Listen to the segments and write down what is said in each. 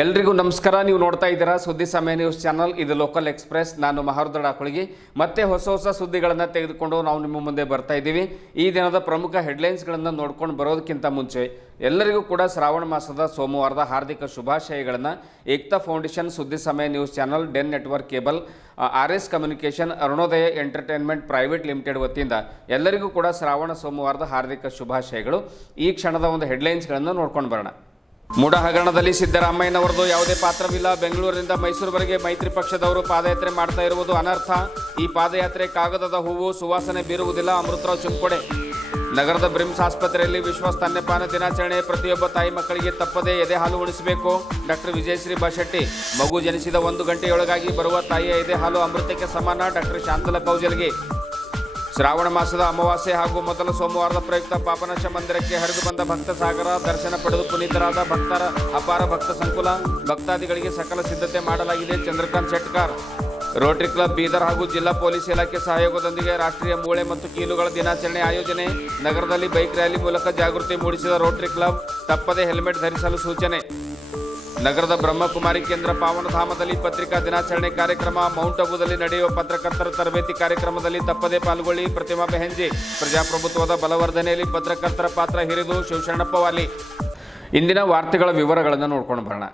ಎಲ್ರಿಗೂ ನಮಸ್ಕಾರ. ನೀವು ನೋಡ್ತಾ ಇದ್ದೀರಾ ಸುದ್ದಿ ಸಮಯ ನ್ಯೂಸ್ ಚಾನಲ್. ಇದು ಲೋಕಲ್ ಎಕ್ಸ್ಪ್ರೆಸ್. ನಾನು ಮಹರುದ್ರ ಡಾಕುಳಿಗಿ. ಮತ್ತೆ ಹೊಸ ಸುದ್ದಿಗಳನ್ನು ತೆಗೆದುಕೊಂಡು ನಾವು ನಿಮ್ಮ ಮುಂದೆ ಬರ್ತಾ ಇದ್ದೀವಿ. ಈ ದಿನದ ಪ್ರಮುಖ ಹೆಡ್ಲೈನ್ಸ್ಗಳನ್ನು ನೋಡ್ಕೊಂಡು ಬರೋದಕ್ಕಿಂತ ಮುಂಚೆ ಎಲ್ಲರಿಗೂ ಕೂಡ ಶ್ರಾವಣ ಮಾಸದ ಸೋಮವಾರದ ಹಾರ್ದಿಕ ಶುಭಾಶಯಗಳನ್ನು Ekta foundation, Suddi Samaya news channel, Den network cable, RS communication, Arunodaya entertainment private limited ವತಿಯಿಂದ ಎಲ್ಲರಿಗೂ ಕೂಡ ಶ್ರಾವಣ ಸೋಮವಾರದ ಹಾರ್ದಿಕ ಶುಭಾಶಯಗಳು. ಈ ಕ್ಷಣದ ಒಂದು ಹೆಡ್ಲೈನ್ಸ್ಗಳನ್ನು ನೋಡ್ಕೊಂಡು ಬರೋಣ. ಮೂಡ ಹಗರಣದಲ್ಲಿ ಸಿದ್ದರಾಮಯ್ಯನವರದು ಯಾವುದೇ ಪಾತ್ರವಿಲ್ಲ. ಬೆಂಗಳೂರಿನಿಂದ ಮೈಸೂರುವರೆಗೆ ಮೈತ್ರಿ ಪಕ್ಷದವರು ಪಾದಯಾತ್ರೆ ಮಾಡ್ತಾ ಇರುವುದು ಅನರ್ಥ. ಈ ಪಾದಯಾತ್ರೆ ಕಾಗದದ ಹೂವು, ಸುವಾಸನೆ ಬೀರುವುದಿಲ್ಲ. ಅಮೃತರಾವ್ ಚಿಂಕೋಡೆ. ನಗರದ ಬ್ರಿಮ್ಸ್ ಆಸ್ಪತ್ರೆಯಲ್ಲಿ ವಿಶ್ವ ಸ್ತನ್ಯಪಾನ ದಿನಾಚರಣೆ. ಪ್ರತಿಯೊಬ್ಬ ತಾಯಿ ಮಕ್ಕಳಿಗೆ ತಪ್ಪದೇ ಎದೆ ಹಾಲು ಉಣಿಸಬೇಕು. ಡಾಕ್ಟರ್ ವಿಜಯಶ್ರೀ ಬಶೆಟ್ಟಿ. ಮಗು ಜನಿಸಿದ 1 ಗಂಟೆಯೊಳಗಾಗಿ ಬರುವ ತಾಯಿಯ ಎದೆ ಹಾಲು ಅಮೃತಕ್ಕೆ ಸಮಾನ. ಡಾಕ್ಟರ್ ಶಾಂತಲಾ ಕೌಜಲ್ಗಿ. ಶ್ರಾವಣ ಮಾಸದ ಅಮಾವಾಸ್ಯೆ ಹಾಗೂ ಮೊದಲ ಸೋಮವಾರದ ಪ್ರಯುಕ್ತ ಪಾಪನಾಶ ಮಂದಿರಕ್ಕೆ ಹರಿದು ಬಂದ ಭಕ್ತ ಸಾಗರ. ದರ್ಶನ ಪಡೆದು ಪುನೀತರಾದ ಭಕ್ತರ ಅಪಾರ ಭಕ್ತ ಸಂಕುಲ. ಭಕ್ತಾದಿಗಳಿಗೆ ಸಕಲ ಸಿದ್ಧತೆ ಮಾಡಲಾಗಿದೆ. ಚಂದ್ರಕಾಂತ್ ಶೆಟ್ಕಾರ್. ರೋಟರಿ ಕ್ಲಬ್ ಬೀದರ್ ಹಾಗೂ ಜಿಲ್ಲಾ ಪೊಲೀಸ್ ಇಲಾಖೆ ಸಹಯೋಗದೊಂದಿಗೆ ರಾಷ್ಟ್ರೀಯ ಮೂಳೆ ಮತ್ತು ಕೀಲುಗಳ ದಿನಾಚರಣೆ ಆಯೋಜನೆ. ನಗರದಲ್ಲಿ ಬೈಕ್ ರ್ಯಾಲಿ ಮೂಲಕ ಜಾಗೃತಿ ಮೂಡಿಸಿದ ರೋಟರಿ ಕ್ಲಬ್. ತಪ್ಪದೆ ಹೆಲ್ಮೆಟ್ ಧರಿಸಲು ಸೂಚನೆ. ನಗರದ ಬ್ರಹ್ಮಕುಮಾರಿ ಕೇಂದ್ರ ಪಾವನಧಾಮದಲ್ಲಿ ಪತ್ರಿಕಾ ದಿನಾಚರಣೆ ಕಾರ್ಯಕ್ರಮ. ಮೌಂಟ್ ಅಬುದಲ್ಲಿ ನಡೆಯುವ ಪತ್ರಕರ್ತರ ತರಬೇತಿ ಕಾರ್ಯಕ್ರಮದಲ್ಲಿ ತಪ್ಪದೇ ಪಾಲ್ಗೊಳ್ಳಿ. ಪ್ರತಿಮಾ ಬೆಹೆಂಜಿ. ಪ್ರಜಾಪ್ರಭುತ್ವದ ಬಲವರ್ಧನೆಯಲ್ಲಿ ಪತ್ರಕರ್ತರ ಪಾತ್ರ ಹಿರಿದು ಶಿವಶರಣಪ್ಪ ವಾಲಿ. ಇಂದಿನ ವಾರ್ತೆಗಳ ವಿವರಗಳನ್ನು ನೋಡ್ಕೊಂಡು ಬರೋಣ.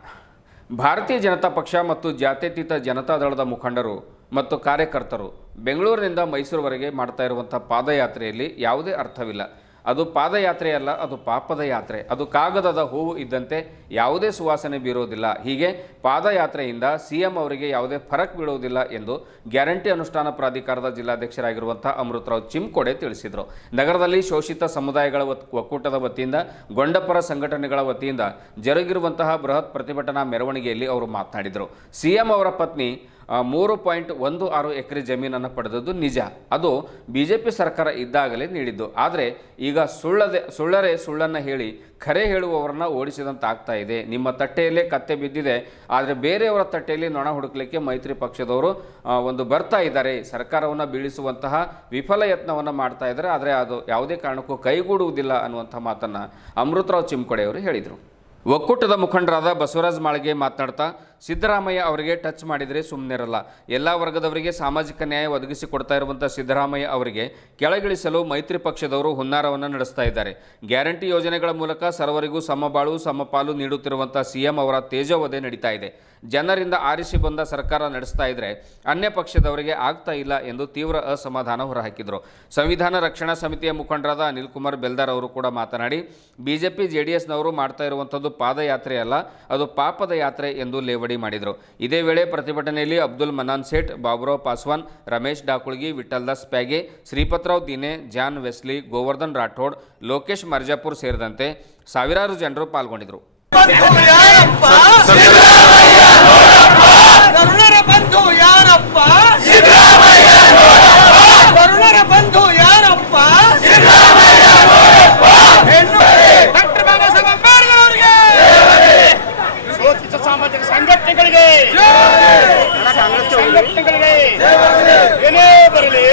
ಭಾರತೀಯ ಜನತಾ ಪಕ್ಷ ಮತ್ತು ಜಾತ್ಯತೀತ ಜನತಾದಳದ ಮುಖಂಡರು ಮತ್ತು ಕಾರ್ಯಕರ್ತರು ಬೆಂಗಳೂರಿನಿಂದ ಮೈಸೂರುವರೆಗೆ ಮಾಡ್ತಾ ಇರುವಂಥ ಪಾದಯಾತ್ರೆಯಲ್ಲಿ ಯಾವುದೇ ಅರ್ಥವಿಲ್ಲ. ಅದು ಪಾದಯಾತ್ರೆಯಲ್ಲ, ಅದು ಪಾಪದ ಯಾತ್ರೆ. ಅದು ಕಾಗದದ ಹೂವು ಇದ್ದಂತೆ ಯಾವುದೇ ಸುವಾಸನೆ ಬೀರೋದಿಲ್ಲ. ಹೀಗೆ ಪಾದಯಾತ್ರೆಯಿಂದ CM ಅವರಿಗೆ ಯಾವುದೇ ಫರಕ್ ಬೀಳುವುದಿಲ್ಲ ಎಂದು ಗ್ಯಾರಂಟಿ ಅನುಷ್ಠಾನ ಪ್ರಾಧಿಕಾರದ ಜಿಲ್ಲಾಧ್ಯಕ್ಷರಾಗಿರುವಂಥ ಅಮೃತರಾವ್ ಚಿಂಕೋಡೆ ತಿಳಿಸಿದರು. ನಗರದಲ್ಲಿ ಶೋಷಿತ ಸಮುದಾಯಗಳ ಒಕ್ಕೂಟದ ವತಿಯಿಂದ, ಗೊಂಡಪರ ಸಂಘಟನೆಗಳ ವತಿಯಿಂದ ಜರುಗಿರುವಂತಹ ಬೃಹತ್ ಪ್ರತಿಭಟನಾ ಮೆರವಣಿಗೆಯಲ್ಲಿ ಅವರು ಮಾತನಾಡಿದರು. CM ಅವರ ಪತ್ನಿ 3.16 ಎಕರೆ ಜಮೀನನ್ನು ಪಡೆದದ್ದು ನಿಜ. ಅದು BJP ಸರ್ಕಾರ ಇದ್ದಾಗಲೇ ನೀಡಿದ್ದು. ಆದರೆ ಈಗ ಸುಳ್ಳರೇ ಸುಳ್ಳನ್ನು ಹೇಳಿ ಖರೆ ಹೇಳುವವರನ್ನ ಓಡಿಸಿದಂತಾಗ್ತಾ ಇದೆ. ನಿಮ್ಮ ತಟ್ಟೆಯಲ್ಲೇ ಕತ್ತೆ ಬಿದ್ದಿದೆ, ಆದರೆ ಬೇರೆಯವರ ತಟ್ಟೆಯಲ್ಲಿ ನೊಣ ಹುಡುಕಲಿಕ್ಕೆ ಮೈತ್ರಿ ಪಕ್ಷದವರು ಬರ್ತಾ ಇದ್ದಾರೆ. ಸರ್ಕಾರವನ್ನು ಬೀಳಿಸುವಂತಹ ವಿಫಲ ಯತ್ನವನ್ನು ಮಾಡ್ತಾ ಇದ್ದಾರೆ. ಆದರೆ ಅದು ಯಾವುದೇ ಕಾರಣಕ್ಕೂ ಕೈಗೂಡುವುದಿಲ್ಲ ಅನ್ನುವಂಥ ಮಾತನ್ನು ಅಮೃತರಾವ್ ಚಿಂಕೋಡೆ ಅವರು ಹೇಳಿದರು. ಒಕ್ಕೂಟದ ಮುಖಂಡರಾದ ಬಸವರಾಜ ಮಾಳಿಗೆ ಮಾತನಾಡ್ತಾ, ಸಿದ್ದರಾಮಯ್ಯ ಅವರಿಗೆ ಟಚ್ ಮಾಡಿದರೆ ಸುಮ್ಮನಿರಲ್ಲ. ಎಲ್ಲ ವರ್ಗದವರಿಗೆ ಸಾಮಾಜಿಕ ನ್ಯಾಯ ಒದಗಿಸಿಕೊಡ್ತಾ ಇರುವಂಥ ಸಿದ್ದರಾಮಯ್ಯ ಅವರಿಗೆ ಕೆಳಗಿಳಿಸಲು ಮೈತ್ರಿ ಪಕ್ಷದವರು ಹುನ್ನಾರವನ್ನು ನಡೆಸ್ತಾ ಇದ್ದಾರೆ. ಗ್ಯಾರಂಟಿ ಯೋಜನೆಗಳ ಮೂಲಕ ಸರ್ವರಿಗೂ ಸಮಬಾಳು ಸಮಪಾಲು ನೀಡುತ್ತಿರುವಂಥ CM ಅವರ ತೇಜೋವಧೆ ನಡೀತಾ ಇದೆ. ಜನರಿಂದ ಆರಿಸಿ ಬಂದ ಸರ್ಕಾರ ನಡೆಸ್ತಾ ಇದ್ರೆ ಅನ್ಯ ಪಕ್ಷದವರಿಗೆ ಆಗ್ತಾ ಇಲ್ಲ ಎಂದು ತೀವ್ರ ಅಸಮಾಧಾನ ಹೊರಹಾಕಿದರು. ಸಂವಿಧಾನ ರಕ್ಷಣಾ ಸಮಿತಿಯ ಮುಖಂಡರಾದ ಅನಿಲ್ ಕುಮಾರ್ ಬೆಲ್ದಾರ್ ಅವರು ಕೂಡ ಮಾತನಾಡಿ, BJP JDSನವರು ಮಾಡ್ತಾ ಇರುವಂಥದ್ದು ಪಾದಯಾತ್ರೆ ಅಲ್ಲ, ಅದು ಪಾಪದ ಯಾತ್ರೆ ಎಂದು ಲೇವಡಿ ಮಾಡಿದರು. ಇದೇ ವೇಳೆ ಪ್ರತಿಭಟನೆಯಲ್ಲಿ ಅಬ್ದುಲ್ ಮನಾನ್ ಸೇಠ್, ಬಾಬುರಾವ್ ಪಾಸ್ವಾನ್, ರಮೇಶ್ ಡಾಕುಳ್ಗಿ, ವಿಠಲ್ದಾಸ್ ಪ್ಯಾಗೆ, ಶ್ರೀಪತ್ರಾವ್ ದಿನೆ, ಜಾನ್ ವೆಸ್ಲಿ, ಗೋವರ್ಧನ್ ರಾಠೋಡ್, ಲೋಕೇಶ್ ಮರ್ಜಾಪುರ್ ಸೇರಿದಂತೆ ಸಾವಿರಾರು ಜನರು ಪಾಲ್ಗೊಂಡಿದ್ದರು. ಕರುಣರ ಬಂಧು ಯಾರಪ್ಪ? ಕರುಣರ ಬಂಧು ಯಾರಪ್ಪ? ಡಾಕ್ಟರ್ ಬಾಬಾ ಸಾಹೇಬ್ ಅಂಬೇಡ್ಕರ್ ಅವರಿಗೆ, ಶೋಷಿತ ಸಾಮಾಜಿಕ ಸಂಘಟನೆಗಳಿಗೆ ಏನೇ ಬರಲಿ,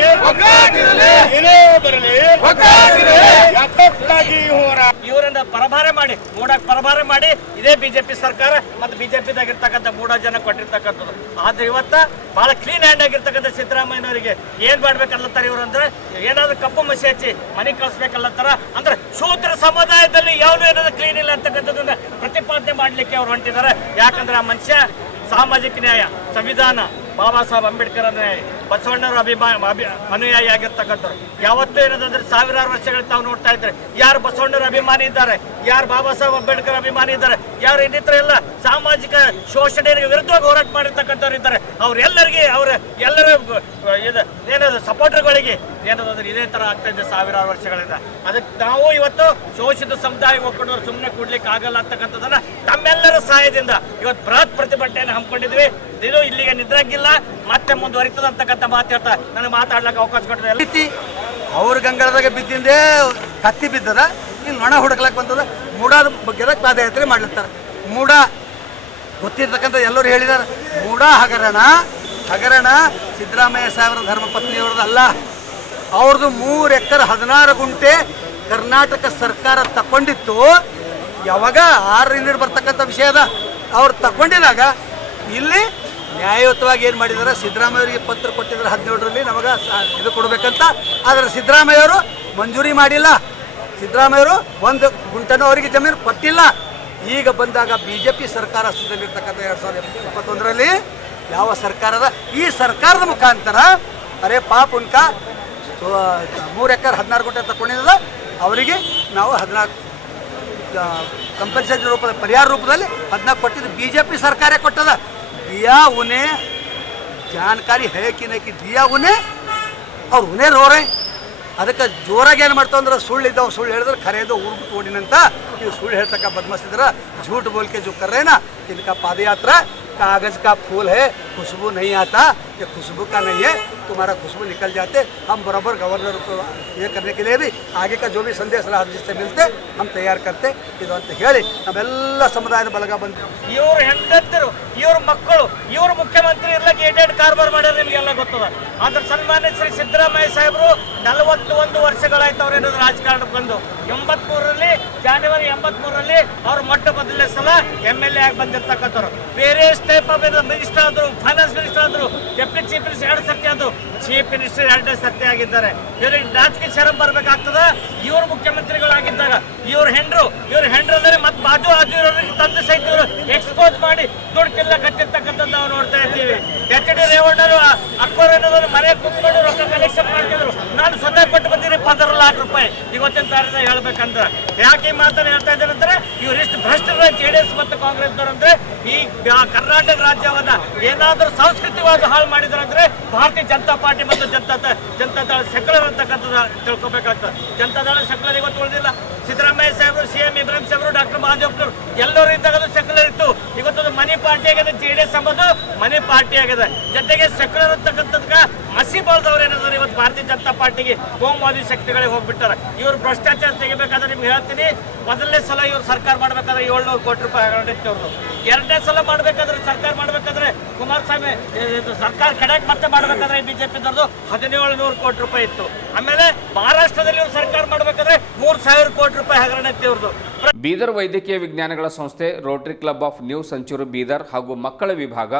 ಏನೇ ಬರಲಿ, ಯಾಕಾಗಿ ಹೋರಾಟ ಇವರನ್ನ ಪರಭಾರೆ ಮಾಡಿ ಮೂಡಾಕ್ ಪರಭಾರೆ ಮಾಡಿ ಇದೇ BJP ಸರ್ಕಾರ ಮತ್ತು BJPದಾಗಿರ್ತಕ್ಕಂಥ 3 ಜನ ಕೊಟ್ಟಿರ್ತಕ್ಕಂಥದ್ದು. ಆದ್ರೆ ಇವತ್ತ ಬಹಳ ಕ್ಲೀನ್ ಹ್ಯಾಂಡ್ ಆಗಿರ್ತಕ್ಕಂಥ ಸಿದ್ದರಾಮಯ್ಯನವರಿಗೆ ಏನ್ ಮಾಡ್ಬೇಕಲ್ಲತ್ತಾರ ಇವ್ರು ಅಂದ್ರೆ, ಏನಾದ್ರು ಕಪ್ಪು ಮಸಿ ಹಚ್ಚಿ ಮನೆ ಕಳಿಸ್ಬೇಕಲ್ಲತ್ತಾರ. ಅಂದ್ರೆ ಶೂದ್ರ ಸಮುದಾಯದಲ್ಲಿ ಯಾವನು ಏನಾದ್ರು ಕ್ಲೀನ್ ಇಲ್ಲ ಅಂತಕ್ಕಂಥದ್ದನ್ನ ಪ್ರತಿಪಾದನೆ ಮಾಡ್ಲಿಕ್ಕೆ ಅವ್ರು ಹೊಂಟಿದ್ದಾರೆ. ಯಾಕಂದ್ರೆ ಆ ಮನುಷ್ಯ ಸಾಮಾಜಿಕ ನ್ಯಾಯ, ಸಂವಿಧಾನ, ಬಾಬಾ ಸಾಹೇಬ್ ಅಂಬೇಡ್ಕರ್ ಅನುಯಾಯಿ, ಬಸವಣ್ಣರ ಅನುಯಾಯಿ ಆಗಿರ್ತಕ್ಕಂಥವ್ರು. ಯಾವತ್ತೂ ಏನದಂದ್ರೆ ಸಾವಿರಾರು ವರ್ಷಗಳು ತಾವು ನೋಡ್ತಾ ಇದ್ರೆ ಯಾರು ಬಸವಣ್ಣರ ಅಭಿಮಾನಿ ಇದ್ದಾರೆ, ಯಾರು ಬಾಬಾ ಸಾಹೇಬ್ ಅಂಬೇಡ್ಕರ್ ಅಭಿಮಾನಿ ಇದ್ದಾರೆ, ಯಾರು ಇನ್ನಿತರ ಎಲ್ಲ ಸಾಮಾಜಿಕ ಶೋಷಣೆಗೆ ವಿರುದ್ಧವಾಗಿ ಹೋರಾಟ ಮಾಡಿರ್ತಕ್ಕಂಥವ್ರು ಇದ್ದಾರೆ. ಅವ್ರೆಲ್ಲರಿಗೆ ಎಲ್ಲರ ಏನದು ಸಪೋರ್ಟರ್ಗಳಿಗೆ ಏನದಂದ್ರೆ ಇದೇ ತರ ಆಗ್ತಾ ಇದೆ ಸಾವಿರಾರು ವರ್ಷಗಳಿಂದ. ಅದಕ್ಕೆ ನಾವು ಇವತ್ತು ಶೋಷಿತ ಸಮುದಾಯ ಒಕ್ಕೂಟದವರು ಸುಮ್ಮನೆ ಕೊಡ್ಲಿಕ್ಕೆ ಆಗಲ್ಲ ಅಂತಕ್ಕಂಥದ್ದನ್ನ ತಮ್ಮೆಲ್ಲರ ಸಹಾಯದಿಂದ ಇವತ್ತು ಬೃಹತ್ ಪ್ರತಿಭಟನೆಯನ್ನು ಹಮ್ಮಿಕೊಂಡಿದ್ವಿ. ಇದು ಇಲ್ಲಿಗೆ ನಿದ್ರಾಗಿಲ್ಲ, ಮತ್ತೆ ಮುಂದುವರಿತದ ಅಂತಕ್ಕಂಥ ಮಾತು ಹೇಳ್ತಾ ನನಗೆ ಮಾತಾಡ್ಲಿಕ್ಕೆ ಅವಕಾಶ ಕೊಟ್ಟಿದೆ. ಅವ್ರ ಗಂಗಾಳದಾಗ ಬಿದ್ದಿಂದೆ ಕತ್ತಿ ಬಿದ್ದದ, ಇಲ್ಲಿ ನೊಣ ಹುಡುಕ್ಲಕ್ಕೆ ಬಂದದ. ಮೂಡಾದ ಬಗ್ಗೆ ಪಾದಯಾತ್ರೆ ಮಾಡ್ಲಿರ್ತಾರೆ. ಮೂಡ ಗೊತ್ತಿರ್ತಕ್ಕಂಥ ಎಲ್ಲರೂ ಹೇಳಿದಾರೆ. ಮೂಡ ಹಗರಣ ಸಿದ್ದರಾಮಯ್ಯ ಸಾಹೇಬರ ಧರ್ಮಪತ್ನಿಯವ್ರದ್ದು ಅಲ್ಲ, ಅವ್ರದ್ದು 3 ಎಕರೆ 16 ಗುಂಟೆ ಕರ್ನಾಟಕ ಸರ್ಕಾರ ತಗೊಂಡಿತ್ತು. ಯಾವಾಗ 6ರಿಂದ ಬರ್ತಕ್ಕಂಥ ವಿಷಯ ಅದ. ಅವ್ರು ತಗೊಂಡಿದಾಗ ಇಲ್ಲಿ ನ್ಯಾಯಯುತವಾಗಿ ಏನು ಮಾಡಿದ್ದಾರೆ, ಸಿದ್ದರಾಮಯ್ಯವರಿಗೆ ಪತ್ರ ಕೊಟ್ಟಿದ್ದಾರೆ 17ರಲ್ಲಿ ನಮಗೆ ಇದು ಕೊಡಬೇಕಂತ. ಆದರೆ ಸಿದ್ದರಾಮಯ್ಯವರು ಮಂಜೂರಿ ಮಾಡಿಲ್ಲ. ಸಿದ್ದರಾಮಯ್ಯವರು ಒಂದು ಗುಂಟನೂ ಅವರಿಗೆ ಜಮೀನು ಕೊಟ್ಟಿಲ್ಲ. ಈಗ ಬಂದಾಗ BJP ಸರ್ಕಾರ ಅಸ್ತಿತ್ವದಲ್ಲಿರ್ತಕ್ಕಂಥ 2021ರಲ್ಲಿ ಯಾವ ಸರ್ಕಾರದ ಈ ಸರ್ಕಾರದ ಮುಖಾಂತರ ಅರೆ ಪಾಪ ಉನ್ಕ 3 ಎಕರೆ 16 ಗುಂಟೆ ತಗೊಂಡಿದ್ದದ ಅವರಿಗೆ ನಾವು 14 ಕಂಪನ್ಸೇಷನ್ ರೂಪದ ಪರಿಹಾರ ರೂಪದಲ್ಲಿ 14 ಕೊಟ್ಟಿದ್ದು BJP ಸರ್ಕಾರ ಕೊಟ್ಟದ. दिया उन्हें जानकारी है कि नहीं कि दिया उन्हें और उन्हें रो रहे. ಅದಕ್ಕೆ ಜೋರಾಗಿ ಏನು ಮಾಡ್ತಾವ ಅಂದ್ರೆ ಸುಳ್ಳಿದ್ದವು ಸುಳ್ಳು ಹೇಳಿದ್ರೆ ಖರೇದು ಊರ್ಬಿಟ್ಟು ಓಡಿನಂತ ನೀವು ಸುಳ್ಳು ಹೇಳ್ತಕ್ಕ ಬದ್ಮಸ್ತಿದ್ರ झूठ बोल के जो कर रहे हैं ना, इनका पाद यात्रा कागज का फूल है, खुशबू नहीं आता, ये खुशबू का नहीं है, तुम्हारा खुशबू निकल जाते. हम बराबर गवर्नर को ये करने के लिए भी आगे का जो भी संदेश रहा जिससे मिलते हम तैयार करते. ಇದು ಅಂತ ಹೇಳಿ ನಮ್ಮೆಲ್ಲ ಸಮುದಾಯದ ಬಲಗ ಬಂದು ಇವ್ರ ಹೆಂಡತಿರು, ಇವ್ರ ಮಕ್ಕಳು, ಇವ್ರ ಮುಖ್ಯಮಂತ್ರಿ ಎಲ್ಲ ಗೇಟೆಡ್ ಕಾರ್ಬಾರ್ ಮಾಡ್ಯಾರ, ನಿಮಗೆಲ್ಲ ಗೊತ್ತದ. ಆದ್ರೆ ಸನ್ಮಾನ್ಯ ಶ್ರೀ ಸಿದ್ದರಾಮಯ್ಯ ಸಾಹೇಬರು 41 ವರ್ಷಗಳಾಯ್ತು ಅವ್ರೇನಾದ್ರು ರಾಜಕಾರಣಕ್ಕೆ ಬಂದು. 83ರಲ್ಲಿ ಜನವರಿ 83ರಲ್ಲಿ ಅವ್ರು ಮೊಟ್ಟ ಮೊದಲನೇ ಸಲ MLA ಆಗಿ ಬಂದಿರ್ತಕ್ಕಂಥವ್ರು. ಬೇರೆ ಟೈಪ್ ಆಫ್ ಮಿನಿಸ್ಟರ್ ಆದ್ರು, ಫೈನಾನ್ಸ್ ಮಿನಿಸ್ಟರ್ ಆದ್ರು, ಡೆಪ್ಯೂಟಿ ಚೀಫ್ ಮಿನಿಸ್ಟರ್ 2 ಸರ್ತಿ ಆದ್ರು, ಚೀಫ್ ಮಿನಿಸ್ಟರ್ 2 ಸರ್ತಿ ಆಗಿದ್ದಾರೆ. ಇವ್ರಿಗೆ ರಾಜಕೀಯ ಶರಂ ಬರ್ಬೇಕಾಗ್ತದ. ಇವ್ರು ಮುಖ್ಯಮಂತ್ರಿಗಳಾಗಿದ್ದಾಗ ಇವ್ರ ಹೆಂಡ್ರಂದ್ರೆ ಮತ್ತೆ ಬಾಜು ಇರೋರಿಗೆ ತಂದೆ ಸಹಿತ ಇವರು ಎಕ್ಸ್ಪೋಸ್ ಮಾಡಿ ದುಡ್ಡಿಲ್ಲ ಕತ್ತಿರ್ತಕ್ಕಂಥದ್ದು ನಾವು ನೋಡ್ತಾ ಇದ್ದೀವಿ. HD ರೇವಣ್ಣರು ಅಕ್ಕೋರ್ ಅನ್ನೋದ್ರು ಮನೆ ಕುತ್ಕೊಂಡು ರೊಕ್ಕ ಕಲೆಕ್ಷನ್ ಮಾಡ್ತಿದ್ರು. ನಾನು ಸ್ವತಃ ಕೊಟ್ಟು ಬಂದಿರಿ 15 ಲಕ್ಷ ರೂಪಾಯಿ ಇವತ್ತಿನ ತಾರೀಕು ಹೇಳ್ಬೇಕಂದ್ರೆ. ಯಾಕೆ ಈ ಮಾತನ್ನು ಹೇಳ್ತಾ ಇದ್ದಾರೆ ಅಂದ್ರೆ ಇವರಿಷ್ಟು ಭ್ರಷ್ಟರ JDS ಮತ್ತು ಕಾಂಗ್ರೆಸ್ನವರು ಅಂದ್ರೆ ಈ ಕರ್ನಾಟಕ ರಾಜ್ಯವನ್ನ ಏನಾದರೂ ಸಾಂಸ್ಕೃತಿಕವಾಗಿ ಹಾಳು ಮಾಡಿದ್ರಂದ್ರೆ ಭಾರತೀಯ ಜನತಾ ಪಾರ್ಟಿ ಮತ್ತು ಜನತಾದಳ ಸೆಕ್ಯುಲರ್ ಅಂತಕ್ಕಂಥದ್ದು ತಿಳ್ಕೊಬೇಕಾಗ್ತದೆ. ಜನತಾದಳ ಸೆಕ್ಯುಲರ್ ಇವತ್ತು ಉಳಿದಿಲ್ಲ. ಸಿದ್ದರಾಮಯ್ಯ ಸಾಹೇಬರು, CM ಇಬ್ರಾಹಿಂ ಸಾಹೇಬರು, ಡಾಕ್ಟರ್ ಮಹಾದೇವಪ್ಪನವರು ಎಲ್ಲರೂ ಇದ್ದಾಗ ಸೆಕ್ಯುಲರ್ ಇತ್ತು. ಇವತ್ತು ಮನಿ ಪಾರ್ಟಿ ಆಗಿದೆ, JDS ಎಂಬುದು ಮನಿ ಪಾರ್ಟಿ ಆಗಿದೆ. ಜೊತೆಗೆ ಸೆಕ್ಯುಲರ್ ಅಂತಕ್ಕಂಥದ್ಕ ಮಸಿ ಬಾಳ್ದವ್ರು ಏನಾದ್ರು ಇವತ್ತು ಭಾರತೀಯ ಜನತಾ ಪಾರ್ಟಿಗೆ ಕೋಮುವಾದಿ ಶಕ್ತಿಗಳಿಗೆ ಹೋಗ್ಬಿಟ್ಟಾರೆ. ಇವರು ಭ್ರಷ್ಟಾಚಾರ ತೆಗಿಬೇಕಾದ್ರೆ ನಿಮ್ಗೆ ಹೇಳ್ತೀನಿ, ಮೊದಲನೇ ಸಲ ಇವ್ರು ಸರ್ಕಾರ ಮಾಡ್ಬೇಕಾದ್ರೆ 700 ಕೋಟಿ ರೂಪಾಯಿ ಹಗರಣಿತ್ತು. 2ನೇ ಸಲ ಮಾಡ್ಬೇಕಾದ್ರೆ ಸರ್ಕಾರ ಮಾಡ್ಬೇಕಾದ್ರೆ ಕುಮಾರಸ್ವಾಮಿ ಸರ್ಕಾರ ಕಡೆಗೆ ಮತ್ತೆ ಮಾಡ್ಬೇಕಾದ್ರೆ BJPದವ್ರದ್ದು 1700 ಕೋಟಿ ರೂಪಾಯಿ ಇತ್ತು. ಆಮೇಲೆ ಮಹಾರಾಷ್ಟ್ರದಲ್ಲಿ ಇವ್ರು ಸರ್ಕಾರ ಮಾಡ್ಬೇಕಾದ್ರೆ 3000 ಕೋಟಿ ರೂಪಾಯಿ ಹಗರಣಿತ್ತು ಇವ್ರದ್ದು. ಬೀದರ್ ವೈದ್ಯಕೀಯ ವಿಜ್ಞಾನಗಳ ಸಂಸ್ಥೆ, Rotary club of new century Bidar ಹಾಗೂ ಮಕ್ಕಳ ವಿಭಾಗ,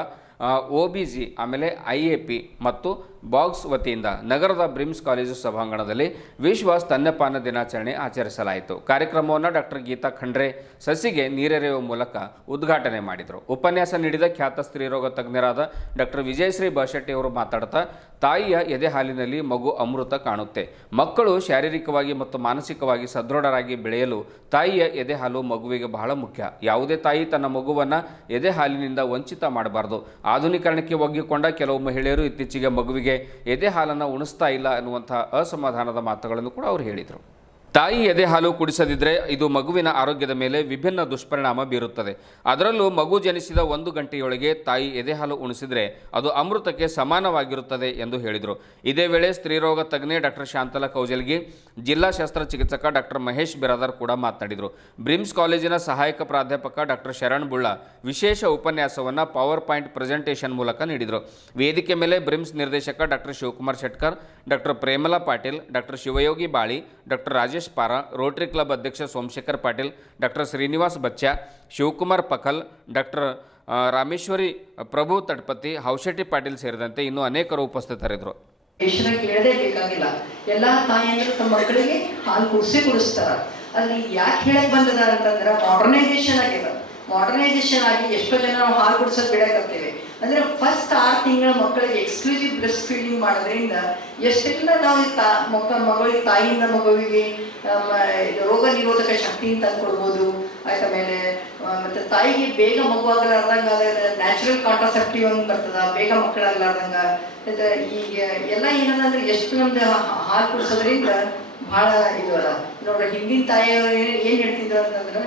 OBG, ಆಮೇಲೆ IAP ಮತ್ತು ಬಾಕ್ಸ್ ವತಿಯಿಂದ ನಗರದ ಬ್ರಿಮ್ಸ್ ಕಾಲೇಜು ಸಭಾಂಗಣದಲ್ಲಿ ವಿಶ್ವ ಸ್ತನ್ಯಪಾನ ದಿನಾಚರಣೆ ಆಚರಿಸಲಾಯಿತು. ಕಾರ್ಯಕ್ರಮವನ್ನು ಡಾಕ್ಟರ್ ಗೀತಾ ಖಂಡ್ರೆ ಸಸಿಗೆ ನೀರೆರೆಯುವ ಮೂಲಕ ಉದ್ಘಾಟನೆ ಮಾಡಿದರು. ಉಪನ್ಯಾಸ ನೀಡಿದ ಖ್ಯಾತ ಸ್ತ್ರೀರೋಗ ತಜ್ಞರಾದ ಡಾಕ್ಟರ್ ವಿಜಯಶ್ರೀ ಬಾಶೆಟ್ಟಿ ಅವರು ಮಾತಾಡ್ತಾ, ತಾಯಿಯ ಎದೆ ಹಾಲಿನಲ್ಲಿ ಮಗು ಅಮೃತ ಕಾಣುತ್ತೆ. ಮಕ್ಕಳು ಶಾರೀರಿಕವಾಗಿ ಮತ್ತು ಮಾನಸಿಕವಾಗಿ ಸದೃಢರಾಗಿ ಬೆಳೆಯಲು ತಾಯಿಯ ಎದೆ ಹಾಲು ಮಗುವಿಗೆ ಬಹಳ ಮುಖ್ಯ. ಯಾವುದೇ ತಾಯಿ ತನ್ನ ಮಗುವನ್ನು ಎದೆ ಹಾಲಿನಿಂದ ವಂಚಿತ ಮಾಡಬಾರದು. ಆಧುನೀಕರಣಕ್ಕೆ ಒಗ್ಗಿಕೊಂಡ ಕೆಲವು ಮಹಿಳೆಯರು ಇತ್ತೀಚೆಗೆ ಮಗುವಿಗೆ ಎದೆ ಹಾಲನ್ನು ಉಣಿಸ್ತಾ ಇಲ್ಲ ಅನ್ನುವಂಥ ಅಸಮಾಧಾನದ ಮಾತುಗಳನ್ನು ಕೂಡ ಅವರು ಹೇಳಿದರು. ತಾಯಿ ಎದೆ ಹಾಲು ಕುಡಿಸದಿದ್ದರೆ ಇದು ಮಗುವಿನ ಆರೋಗ್ಯದ ಮೇಲೆ ವಿಭಿನ್ನ ದುಷ್ಪರಿಣಾಮ ಬೀರುತ್ತದೆ. ಅದರಲ್ಲೂ ಮಗು ಜನಿಸಿದ 1 ಗಂಟೆಯೊಳಗೆ ತಾಯಿ ಎದೆ ಹಾಲು ಉಣಿಸಿದರೆ ಅದು ಅಮೃತಕ್ಕೆ ಸಮಾನವಾಗಿರುತ್ತದೆ ಎಂದು ಹೇಳಿದರು. ಇದೇ ವೇಳೆ ಸ್ತ್ರೀರೋಗ ತಜ್ಞೆ ಡಾಕ್ಟರ್ ಶಾಂತಲಾ ಕೌಜಲ್ಗಿ, ಜಿಲ್ಲಾ ಶಸ್ತ್ರಚಿಕಿತ್ಸಕ ಡಾಕ್ಟರ್ ಮಹೇಶ್ ಬಿರಾದರ್ ಕೂಡ ಮಾತನಾಡಿದರು. ಬ್ರಿಮ್ಸ್ ಕಾಲೇಜಿನ ಸಹಾಯಕ ಪ್ರಾಧ್ಯಾಪಕ ಡಾಕ್ಟರ್ ಶರಣ್ ಬುಳ್ಳ ವಿಶೇಷ ಉಪನ್ಯಾಸವನ್ನು ಪವರ್ ಪಾಯಿಂಟ್ ಪ್ರೆಸೆಂಟೇಷನ್ ಮೂಲಕ ನೀಡಿದರು. ವೇದಿಕೆ ಮೇಲೆ ಬ್ರಿಮ್ಸ್ ನಿರ್ದೇಶಕ doctor Shivakumar Shetkar, doctor Premala Patil, doctor Shivayogi Bali, doctor Rajesh Para, Rotary Club ಅಧ್ಯಕ್ಷ ಸೋಮಶೇಖರ್ ಪಾಟೀಲ್, ಡಾಕ್ಟರ್ ಶ್ರೀನಿವಾಸ್ ಬಚ್ಚ, ಶಿವಕುಮಾರ್ ಪಖಲ್, ಡಾಕ್ಟರ್ ರಾಮೇಶ್ವರಿ ಪ್ರಭು ತಡ್ಪತಿ, ಹೌಶೆಟ್ಟಿ ಪಾಟೀಲ್ ಸೇರಿದಂತೆ ಇನ್ನೂ ಅನೇಕರು ಉಪಸ್ಥಿತರಿದ್ದರು. ಕೇಳದೇ ಬೇಕಾಗಿಲ್ಲ, ಎಲ್ಲಾ ತಾಯಿಯಂದ್ರು ತಮ್ಮ ಮಕ್ಕಳಿಗೆ ಹಾಲು ಕುಡಿಸ್ತಾರ. ಅಲ್ಲಿ ಯಾಕೆ ಹೇಳಕ್ ಬಂದದ ಅಂತಂದ್ರೆ ಮಾಡರ್ನೈಸೇಷನ್ ಆಗಿ ಎಷ್ಟೋ ಜನ ನಾವು ಹಾಲು ಕುಡಿಸೋದು ಬಿಡಕತ್ತೇವೆ. ಅಂದ್ರೆ ಫಸ್ಟ್ 6 ತಿಂಗಳ ಮಕ್ಕಳಿಗೆ ಎಕ್ಸ್ಕ್ಲೂಸಿವ್ ಬ್ರೆಸ್ಟ್ ಫೀಡಿಂಗ್ ಮಾಡೋದ್ರಿಂದ ಎಷ್ಟೆಲ್ಲ ನಾವು ಮಗಳಿಗೆ ತಾಯಿಯಿಂದ ಮಗುವಿಗೆ ರೋಗ ನಿರೋಧಕ ಶಕ್ತಿಯಿಂದ ತಂದ್ಕೊಡ್ಬೋದು. ಆಮೇಲೆ ಮತ್ತೆ ತಾಯಿಗೆ ಬೇಗ ಮಗುವಾಗಲಾರ್ದಂಗ ನ್ಯಾಚುರಲ್ ಕಾಂಟ್ರಾಸೆಪ್ಟಿವ್ ಅಂತ ಬರ್ತದ, ಬೇಗ ಮಕ್ಕಳಾಗಲಾರ್ದಂಗ. ಈಗ ಎಲ್ಲ ಏನಂದ್ರೆ ಎಷ್ಟು ನಮ್ದು ಹಾಲು ಕುಡಿಸೋದ್ರಿಂದ ಬಹಳ ಇದು ಅಲ್ಲ. ನೋಡ್ರಿ, ಹಿಂದಿನ ತಾಯಿಯವರು ಏನ್ ಹೇಳ್ತಿದ್ರು ಅಂತಂದ್ರೆ,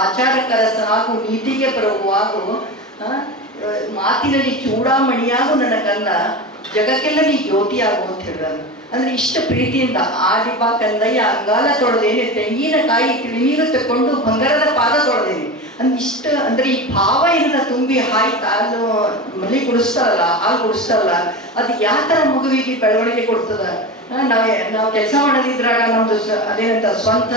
ಆಚಾರಕರ ಸಾಗು ನೀತಿಗೆ ಬರುವಾಗು, ಮಾತಿನಲ್ಲಿ ಚೂಡಾಮಣಿಯಾಗು ನನ್ನ ಕಂದ, ಜಗಕ್ಕೆಲ್ಲ ನೀ ಜ್ಯೋತಿಯಾಗು ಅಂತ ಹೇಳಿದ್ರು. ಅಂದ್ರೆ ಇಷ್ಟ ಪ್ರೀತಿಯಿಂದ ಆಡಿ ಬಾ ಕಂದಯ್ಯ ಅಂಗಾಲ ತೊಳೆದೇನೆ, ತೆಂಗಿನಕಾಯಿ ತಿಳಿನೀರು ತಕೊಂಡು ಬಂಗಾರದ ಪಾದ ತೊಳೆದೇನೆ ಅಂದ್ರೆ ಇಷ್ಟ. ಅಂದ್ರೆ ಈ ಭಾವ ಇದನ್ನ ತುಂಬಿ ಹಾಲು ಮನೆ ಕುಡಿಸ್ತಾರಲ್ಲ, ಹಾಲು ಕುಡಿಸ್ತಾರಲ್ಲ, ಅದು ಯಾವ ತರ ಮಗುವಿಗೆ ಬೆಳವಣಿಗೆ ಕೊಡ್ತದ. ನಾವು ಕೆಲಸ ಮಾಡೋದಿದ್ರಾಗ ನಮ್ದು ಅದೇನಂತ ಸ್ವಂತ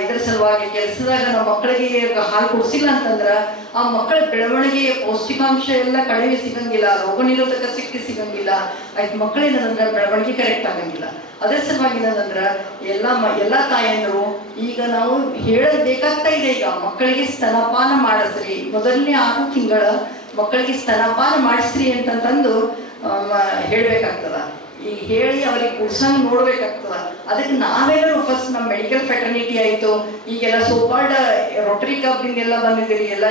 ಇದ್ರ ಸಲುವಾಗಿ ಕೆಲಸದಾಗ ನಾವು ಮಕ್ಕಳಿಗೆ ಹಾಲು ಕೊಡಿಸಿಲ್ಲ ಅಂತಂದ್ರೆ ಆ ಮಕ್ಕಳ ಬೆಳವಣಿಗೆ ಪೌಷ್ಟಿಕಾಂಶ ಎಲ್ಲ ಕಡಿಮೆ ಸಿಗಂಗಿಲ್ಲ, ರೋಗ ನಿರೋಧಕ ಶಕ್ತಿ ಸಿಗಂಗಿಲ್ಲ, ಆಯ್ತು ಮಕ್ಕಳೇನಂದ್ರೆ ಬೆಳವಣಿಗೆ ಕರೆಕ್ಟ್ ಆಗಂಗಿಲ್ಲ. ಅದ್ರ ಸಲುವಾಗಿ ಏನಂದ್ರೆ ಎಲ್ಲ ತಾಯಂದರು ಈಗ ನಾವು ಹೇಳೋದು ಬೇಕಾಗ್ತಾ ಇದೆ. ಈಗ ಮಕ್ಕಳಿಗೆ ಸ್ತನಪಾನ ಮಾಡಿಸ್ರಿ, ಮೊದಲನೇ 6 ತಿಂಗಳ ಮಕ್ಕಳಿಗೆ ಸ್ತನಪಾನ ಮಾಡಿಸ್ರಿ ಅಂತಂದು ಹೇಳ್ಬೇಕಾಗ್ತದ. ಈಗ ಹೇಳಿ ಅವ್ರಿಗೆ ಕುಡ್ಸಂಗ್ ನೋಡ್ಬೇಕಾಗ್ತದ. ಅದಕ್ಕೆ ನಾವೆಲ್ಲರೂ ಫಸ್ಟ್ ನಮ್ಮ ಮೆಡಿಕಲ್ ಫ್ರೆಟರ್ನಿಟಿ ಆಯಿತು, ಈಗೆಲ್ಲ ಸೋಪಾಲ್ಡ್ ರೋಟರಿ ಕ್ಲಬ್ ಎಲ್ಲ ಬಂದಿದ್ದೀರಿ, ಎಲ್ಲ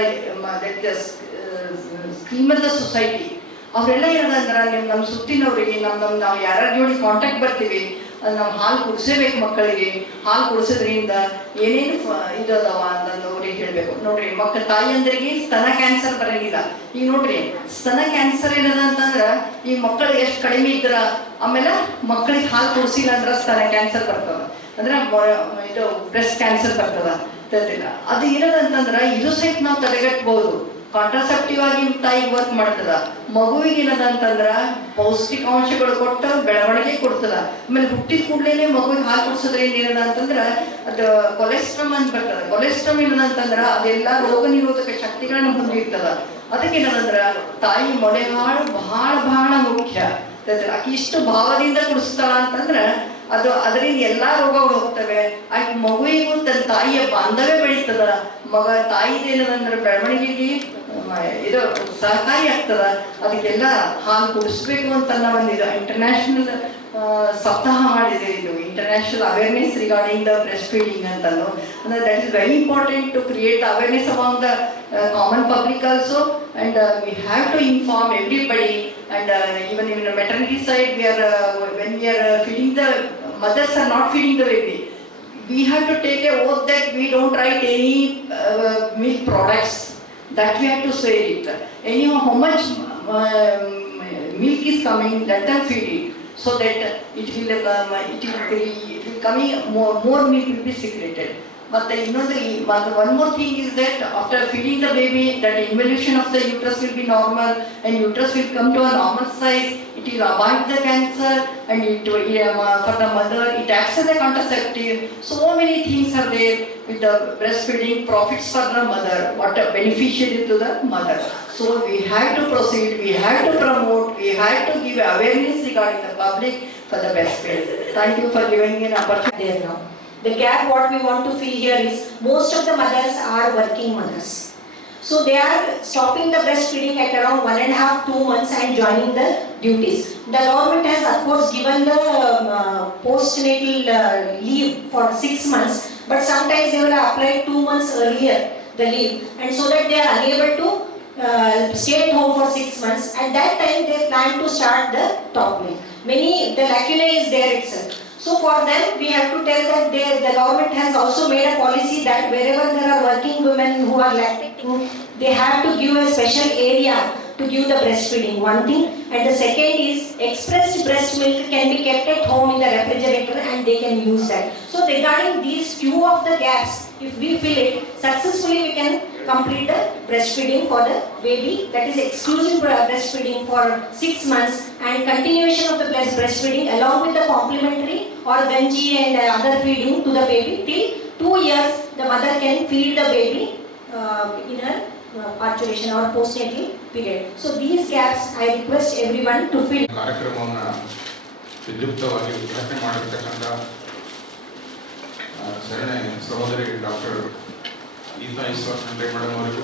ಸ್ಕೀಮ್ ಆಫ್ ದ ಸೊಸೈಟಿ ಅವರೆಲ್ಲ ಏನಂದ್ರೆ ನಮ್ಮ ಸುತ್ತಿನವರಿಗೆ ನಾವು ಯಾರ ಜೋಡಿ ಕಾಂಟ್ಯಾಕ್ಟ್ ಬರ್ತೀವಿ, ಅದು ನಾವು ಹಾಲು ಕುಡಿಸೇಬೇಕು. ಮಕ್ಕಳಿಗೆ ಹಾಲು ಕುಡಿಸೋದ್ರಿಂದ ಏನೇನು ಇದು ಅದಾವ ಅಂತಂದು ಅವ್ರಿಗೆ ಹೇಳಬೇಕು. ನೋಡ್ರಿ ತಾಯಿಯಂದ್ರಿಗೆ ಸ್ತನ ಕ್ಯಾನ್ಸರ್ ಬರಂಗಿಲ್ಲ. ಈಗ ನೋಡ್ರಿ ಸ್ತನ ಕ್ಯಾನ್ಸರ್ ಏನದ ಅಂತಂದ್ರೆ ಈ ಮಕ್ಕಳು ಎಷ್ಟು ಕಡಿಮೆ ಇದ್ರ, ಆಮೇಲೆ ಮಕ್ಕಳಿಗೆ ಹಾಲು ಕುಡಿಸಿಲ್ಲ ಅಂದ್ರೆ ಸ್ತನ ಕ್ಯಾನ್ಸರ್ ಬರ್ತದ, ಅಂದ್ರೆ ಇದು ಬ್ರೆಸ್ಟ್ ಕ್ಯಾನ್ಸರ್ ಬರ್ತದ. ಅದು ಏನದಂತಂದ್ರೆ ಇದು ಸಹಿತ ನಾವು ತಡೆಗಟ್ಟಬಹುದು. ಕಾಂಟ್ರಾಸೆಪ್ಟಿವ್ ಆಗಿ ತಾಯಿಗೆ ವರ್ಕ್ ಮಾಡ್ತದ. ಮಗುವಿಗೆ ಏನದಂತಂದ್ರ ಪೌಷ್ಟಿಕಾಂಶಗಳು ಕೊಟ್ಟು ಬೆಳವಣಿಗೆ ಕೊಡ್ತದ. ಆಮೇಲೆ ಹುಟ್ಟಿದ ಕೂಡಲೇ ಮಗುವಿಗೆ ಹಾಲು ಕುಡಿಸೋದ್ರಿಂದ ಏನದ ಅಂತಂದ್ರ ಅದು ಕೊಲೆಸ್ಟ್ರಾಮ್ ಅಂತ ಬರ್ತದ. ಕೊಲೆಸ್ಟ್ರಾಮ್ ಏನದಂತಂದ್ರ ಅದೆಲ್ಲ ರೋಗ ನಿರೋಧಕ ಶಕ್ತಿಗಳನ್ನ ಹೊಂದಿರ್ತದ. ಅದಕ್ಕೆ ಏನದಂದ್ರ ತಾಯಿ ಮೊಳೆಹಾಳು ಬಹಳ ಮುಖ್ಯ. ಆಕೆ ಇಷ್ಟು ಭಾವದಿಂದ ಕುಡಿಸ್ತಾಳ ಅಂತಂದ್ರ ಅದರಿಂದ ಎಲ್ಲಾ ರೋಗಗಳು ಹೋಗ್ತವೆ. ಆಕೆ ಮಗುವಿಗೂ ತನ್ನ ತಾಯಿಯ ಬಾಂಧವ್ಯ ಬೆಳೀತದ. ತಾಯಿದೇನದಂದ್ರೆ ಬೆಳವಣಿಗೆಗೆ ಇದು ಸಹಕಾರಿ ಆಗ್ತದ. ಅದಕ್ಕೆಲ್ಲ ಹಾಲು ಕುಡಿಸ್ಬೇಕು ಅಂತ ನಾವೊಂದು ಇಂಟರ್ನ್ಯಾಷನಲ್ ಸಪ್ತಾಹ ಮಾಡಿದೆ. ಇದು international awareness regarding the breast feeding ಅಂತಂದು. ಅಂದ್ರೆ that is very important to create the awareness among the common public also, and we have to inform everybody. And even in the maternity side, when we are feeding the mothers are not feeding the baby, we have to take a oath that we don't write any milk products. That we have to say it. Anyhow, how much milk is coming, let them feed it, so that it will coming more milk will be secreted. But one more thing is that after feeding the baby, that involution of the uterus will be normal, and uterus will come to a normal size. It will avoid the cancer, and for the mother it acts as a contraceptive. So many things are there with the breastfeeding. Profits for the mother, what a beneficiary to the mother. So we have to proceed, we have to promote, we have to give awareness regarding the public for the breastfeeding. Thank you for giving me an opportunity there now. The gap what we want to fill here is most of the mothers are working mothers. So they are stopping the breastfeeding at around 1.5-2 months and joining the duties. The government has of course given the postnatal leave for 6 months, but sometimes they will apply 2 months earlier the leave, and so that they are unable to stay at home for 6 months. At that time they plan to start the top milk. The lacuna is there itself. So for them, we have to tell that the government has also made a policy that wherever there are working women who are lactating, they have to give a special area to give the breastfeeding, one thing. And the second is expressed breast milk can be kept at home in the refrigerator and they can use that. So regarding these few of the gaps, if we fill it successfully, we can complete the breastfeeding for the baby, that is exclusive breastfeeding for 6 months, and continuation of the breastfeeding along with the complementary or ganji and other feeding to the baby till 2 years. The mother can feed the baby in her parturition or postnatal period. So these gaps I request everyone to fill. ಕಾರ್ಯಕ್ರಮವನ್ನು ವಿದ್ಯುಕ್ತವಾಗಿ ಉದ್ಘಾಟನೆ ಮಾಡಿರ್ತಕ್ಕಂಥ ಶರಣೆ ಸಹೋದರಿ doctor Geetha Eshwar Khandre madam ಅವರಿಗೂ,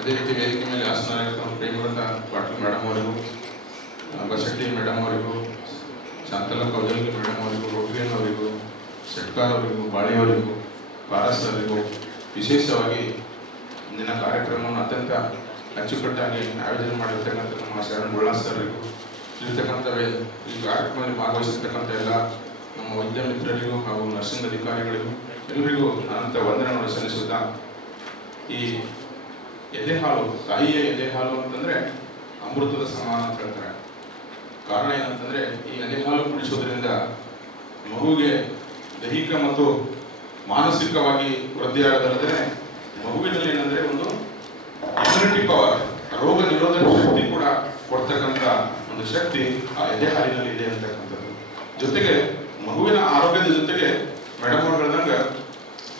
ಅದೇ ರೀತಿ ವೇದಿಕೆ ಮೇಲೆ ಆಸನರಾಗಿರ್ತಕ್ಕಂಥ Premalatha Patil madam ಅವರಿಗೂ, ಬಸಟ್ಟಿ ಮೇಡಮ್ ಅವರಿಗೂ, ಶಾಂತಲಾ ಕೌಜಲ್ಗಿ ಮೇಡಮ್ ಅವರಿಗೂ, ರೋಗಿಯನ್ ಅವರಿಗೂ, ಶೆಟ್ಕಾರ್ ಅವರಿಗೂ, ಬಾಳೆಯವರಿಗೂ, ಪಾರಸ್ ಅವರಿಗೂ, ವಿಶೇಷವಾಗಿ ಇಂದಿನ ಕಾರ್ಯಕ್ರಮವನ್ನು ಅತ್ಯಂತ ಅಚ್ಚುಕಟ್ಟಾಗಿ ಆಯೋಜನೆ ಮಾಡಿರ್ತಕ್ಕಂಥ ನಮ್ಮ ಶರಣ್ ಬಳ್ಳಾಸ್ ಅವರಿಗೂ, ಇರ್ತಕ್ಕಂಥ ಈ ಕಾರ್ಯಕ್ರಮದಲ್ಲಿ ಭಾಗವಹಿಸಿರ್ತಕ್ಕಂಥ ಎಲ್ಲ ನಮ್ಮ ವೈದ್ಯ ಮಿತ್ರರಿಗೂ ಹಾಗೂ ನರ್ಸಿಂಗ್ ಅಧಿಕಾರಿಗಳಿಗೂ ಎಲ್ಲರಿಗೂ ಅನಂತ ವಂದನೆಗಳನ್ನು ಸಲ್ಲಿಸುತ್ತಾ, ಈ ಎದೆಹಾಲು, ತಾಯಿಯ ಎದೆಹಾಲು ಅಂತಂದರೆ ಅಮೃತದ ಸಮಾನ ಅಂತ ಹೇಳ್ತಾರೆ. ಕಾರಣ ಏನಂತಂದರೆ ಈ ಎದೆಹಾಲು ಕುಡಿಸೋದ್ರಿಂದ ಮಗುವಿಗೆ ದೈಹಿಕ ಮತ್ತು ಮಾನಸಿಕವಾಗಿ ವೃದ್ಧಿಯಾಗೋದಲ್ಲದೆ ಮಗುವಿನಲ್ಲಿ ಏನಂದರೆ ಒಂದು ಇಮ್ಯುನಿಟಿ ಪವರ್, ರೋಗ ನಿರೋಧಕ ಶಕ್ತಿ ಕೂಡ ಕೊಡ್ತಕ್ಕಂಥ ಒಂದು ಶಕ್ತಿ ಆ ಎದೆ ಹಾಲಿನಲ್ಲಿ ಇದೆ ಅಂತಕ್ಕಂಥದ್ದು. ಜೊತೆಗೆ ಮಗುವಿನ ಆರೋಗ್ಯದ ಜೊತೆಗೆ ಮೇಡಮ್ ಅವರು ಹೇಳಿದಂಗೆ